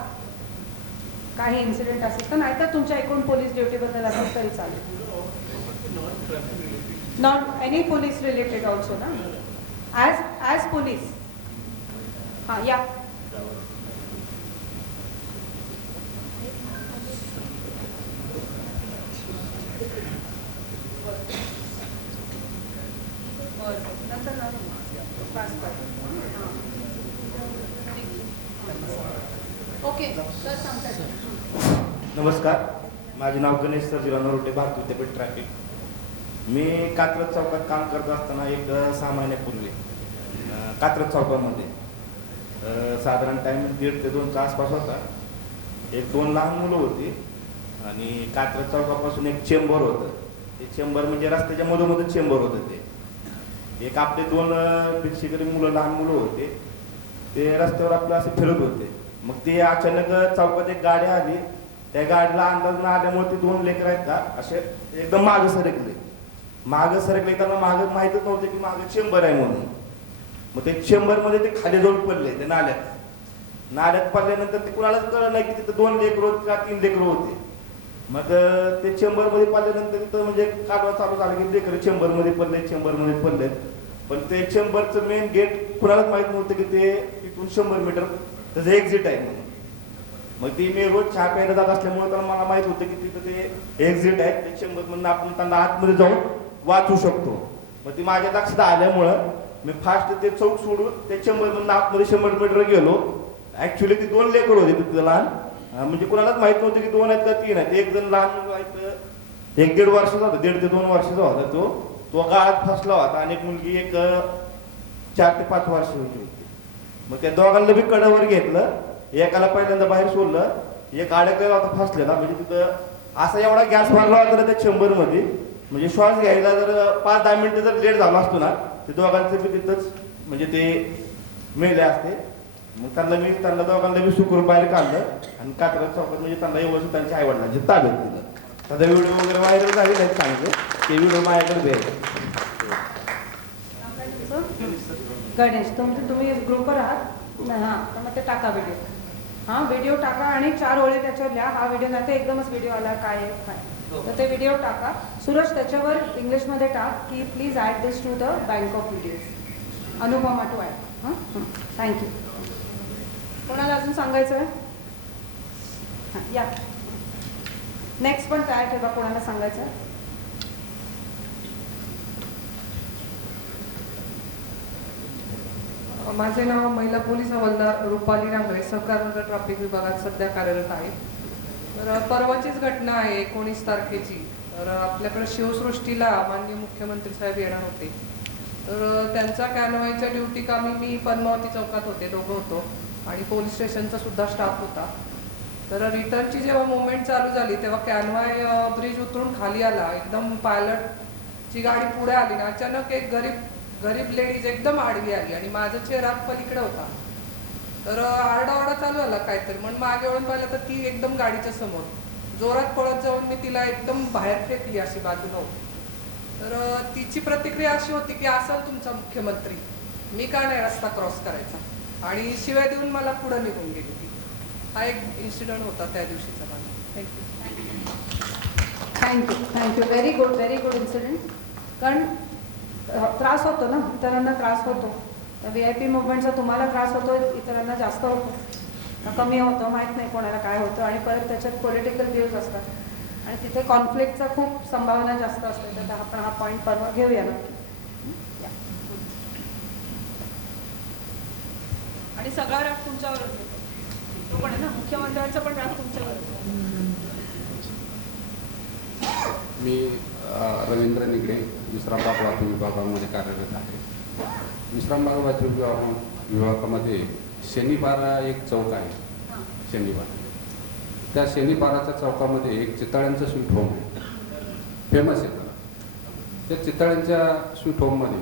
काही इन्सिडेंट असेल तर, नाहीतर तुमच्या एकूण पोलीस ड्युटीबद्दल असेल तरी चालेल. Not any police related also ना, ॲज पोलीस. हां या. ओके सर सांगतात. नमस्कार, माझे नाव गणेश सर्जीराव नरोटे, भारत विद्यापीठ ट्रॅफिक. मी कात्रज चौकात काम करत असताना एक 6 महिन्यापूर्वी कात्रज चौकामध्ये साधारण टाईम 1:30 ते 2च्या आसपास होता. 2 लहान मुलं होती आणि कात्रज चौकापासून एक चेंबर होतं. ते चेंबर म्हणजे रस्त्याच्या मधोमधच चेंबर होतं. ते एक आपले 2 भिक्षिकरी मुलं, लहान मुलं होते. ते रस्त्यावर आपलं असे फिरत होते. मग ते अचानक चौकात एक गाडी आली. त्या गाडीला अंदाज न आल्यामुळे ते 2 लेकरं आहेत का असे एकदम मागं सरकले त्यांना मागं माहीतच नव्हतं की मागं चेंबर आहे म्हणून. मग ते चेंबरमध्ये ते खाली जाऊन पडले. ते नाल्यात पडल्यानंतर ते कुणालाच कळलं नाही की तिथं 2 लेकरं होते का 3 लेकरं होते. मग ते चेंबरमध्ये पडल्यानंतर तिथं म्हणजे कालवा चालू झाला की लेकरं चेंबरमध्ये पडले. पण ते चेंबरचं मेन गेट कुणालाच माहीत नव्हतं की ते तिथून 100 मीटर त्याचं एक्झिट आहे म्हणून. मग ती मी रोज चहा प्यायला जात असल्यामुळे तर मला माहित होतं की तिथं ते एक्झिट आहे. ते चेंबरमधून आपण त्यांना आतमध्ये जाऊन वाचू शकतो. मग ती माझ्या लक्षात आल्यामुळं मी फास्ट ते चौक सोडून ते चेंबरमधून आतमध्ये 100 मीटर गेलो. ऍक्च्युली ती 2 लेकरं होती तिथं लहान, म्हणजे कुणालाच माहित नव्हतं की 2 आहेत का 3 आहेत. एक जण लहान मुलगा आहेत, 1-1.5 वर्षाचा होता, 1.5 ते 2 वर्षाचा होता तो गाळात फसला होता. आणि एक मुलगी एक 4 ते 5 वर्षाची होती. मग त्या दोघांना बी कडावर घेतलं. एकाला पहिल्यांदा बाहेर सोडलं, एक अडकलेला होता फसलेला. म्हणजे तिथं असा एवढा गॅस मारला होता त्या चेंबरमध्ये, म्हणजे श्वास घ्यायला जर 5-10 मिनिटं जर लेट झाला असतो ना ते दोघांचं बी तिथंच म्हणजे ते मेले असते. मग त्यांना दोघांना बी सुखरूप बाहेर काढलं आणि कात्रज चौकात म्हणजे त्यांना व्यवस्थित त्यांच्या आईवडिलांची ताब्यात दिलं. त्याचा व्हिडिओ वगैरे व्हायरल झालेला आहे सांगितलं. ते व्हिडिओ माझ्याकडे द्यायचे. गणेश तुम्ही ग्रुपवर आहात. हां तर मग ते टाका व्हिडिओ. हां व्हिडिओ टाका आणि 4 ओळी त्याच्यावर लिहा. हा व्हिडिओ नाही तर एकदमच व्हिडिओ आला काय आहे काय, तर ते व्हिडिओ टाका. सूरज त्याच्यावर इंग्लिशमध्ये टाक की please add this to the bank of videos, Anupama to add. हां थँक्यू. कोणाला अजून सांगायचं आहे? हां या. नेक्स्ट पण तयार ठेवा, कोणाला सांगायचं आहे? माझे नाव महिला पोलीस हवालदार रुपाली डांगरे, सहकारनगर ट्रॅफिक विभागात सध्या कार्यरत आहे. तर परवाचीच घटना आहे 19 तारखेची. तर आपल्याकडे शिवसृष्टीला माननीय मुख्यमंत्री साहेब येणार होते. तर त्यांचा कॅनवायच्या ड्युटी कामी मी पद्मावती चौकात होते, दोघं होतो आणि पोलीस स्टेशनचा सुद्धा स्टाफ होता. तर रिटर्नची जेव्हा मुवमेंट चालू झाली तेव्हा कॅनवाय ब्रिज उतरून खाली आला. एकदम पायलटची गाडी पुढे आली ना अचानक एक गरीब लेडीज एकदम आडवी आली आणि माझा चेहरा पलीकडे होता. तर आरडाओरडा चालू झाला काहीतरी, म्हणून मागे वळून पाहिलं तर ती एकदम गाडीच्या समोर जोरात पळत जाऊन मी तिला एकदम बाहेर फेकली अशी बाजूला होती. तर तिची प्रतिक्रिया अशी होती की असेल तुमचा मुख्यमंत्री, मी का नाही रस्ता क्रॉस करायचा, आणि शिवाय देऊन मला पुढे निघून गेली ती. हा एक इन्सिडेंट होता त्या दिवशीचा माझा. थँक्यू. Very good incident. कारण त्रास होतो ना, इतरांना त्रास होतो. तर VIP मुवमेंटचा तुम्हाला त्रास होतो, इतरांना जास्त होतो, कमी होतं, माहीत नाही कोणाला काय होतं. आणि परत त्याच्यात पॉलिटिकल व्ह्यूज असतात आणि तिथे कॉन्फ्लिक्टचा खूप संभावना जास्त असते. तर आपण हा पॉईंट परवा घेऊया ना. आणि सगळा राग तुमच्यावर येतो, तो पण आहे ना, मुख्यमंत्र्यांचा पण राग तुमच्यावर. मी रवींद्र निगडे, विश्रामबाग वाहतूक विभागामध्ये कार्यरत आहे. विश्रामबाग वाहतूक विभागामध्ये शनिपारा एक चौक आहे. शनिपारा, त्या शनिपाराच्या चौकामध्ये एक चितळ्यांचं स्वीट होम आहे, फेमस आहे. त्या चितळ्यांच्या स्वीट होममध्ये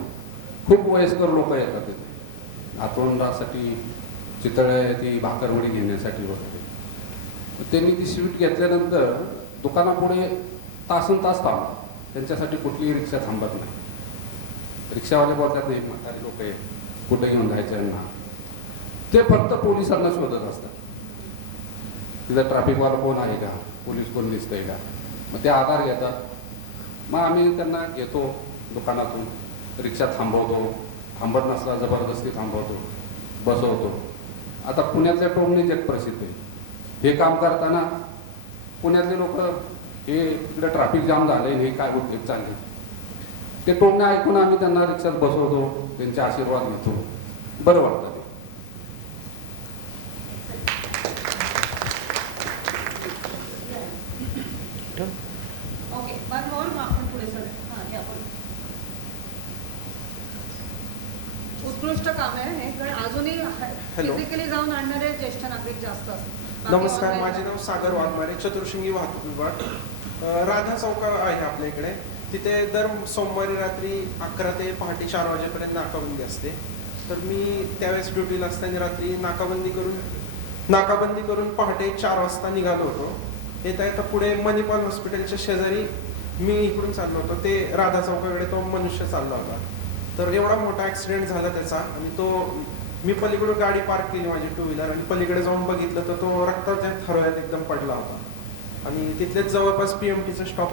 खूप वयस्कर लोक येतात तिथे आतोंडासाठी, चितळे ती भाकरवडी घेण्यासाठी वगैरे. त्यांनी ती स्वीट घेतल्यानंतर दुकानापुढे तासन तास थांबतात. त्यांच्यासाठी कुठलीही रिक्षा थांबत नाही. रिक्षावाले बोलतात नाही, म्हातारी लोक आहेत, कुठे घेऊन जायचं यांना. ते फक्त पोलिसांना शोधत असतात. तिथं ट्रॅफिकवाला कोण आहे का, पोलीस कोण दिसतंय का, मग ते आधार घेतात. मग आम्ही त्यांना घेतो दुकानातून, रिक्षा थांबवतो, थांबत नसला जबरदस्ती थांबवतो, बसवतो. आता पुण्यातल्या टोमणीच एक प्रसिद्ध आहे. हे काम करताना पुण्यातले लोक हे इकडे ट्रॅफिक जाम झालं हे काय उद्योग चालले, ते टोमणे ऐकून आम्ही त्यांना रिक्षात बसवतो, त्यांचे आशीर्वाद घेतो, बरं वाटतं ते. ओके, वन मोर, मग आपण पुढे चलूया. हां, घ्या बोला. उत्कृष्ट काम आहे हे, कारण अजूनही फिजिकली जाऊन आणणारे ज्येष्ठ नागरिक जास्त असतात. नमस्कार, माझे नाव सागर वाघमारे, चतुर्शृंगी वाहतूक विभाग. राधा चौक आहे आपल्या इकडे. तिथे दर सोमवारी रात्री 11 ते पहाटे 4 वाजेपर्यंत नाकाबंदी असते. तर मी त्यावेळेस ड्युटीला असताना रात्री नाकाबंदी करून पहाटे 4 वाजता निघालो होतो. येता येता पुढे मणिपाल हॉस्पिटलच्या शेजारी मी इकडून चाललो होतो, ते राधा चौकाकडे तो मनुष्य चालला होता. तर एवढा मोठा ॲक्सिडेंट झाला त्याचा, आणि मी पलीकडून गाडी पार्क केली माझी 2 व्हीलर, आणि पलीकडे जाऊन बघितलं तर तो रक्ताच्या थरोळ्यात एकदम पडला होता. आणि तिथलेच जवळपास PMTचं स्टॉप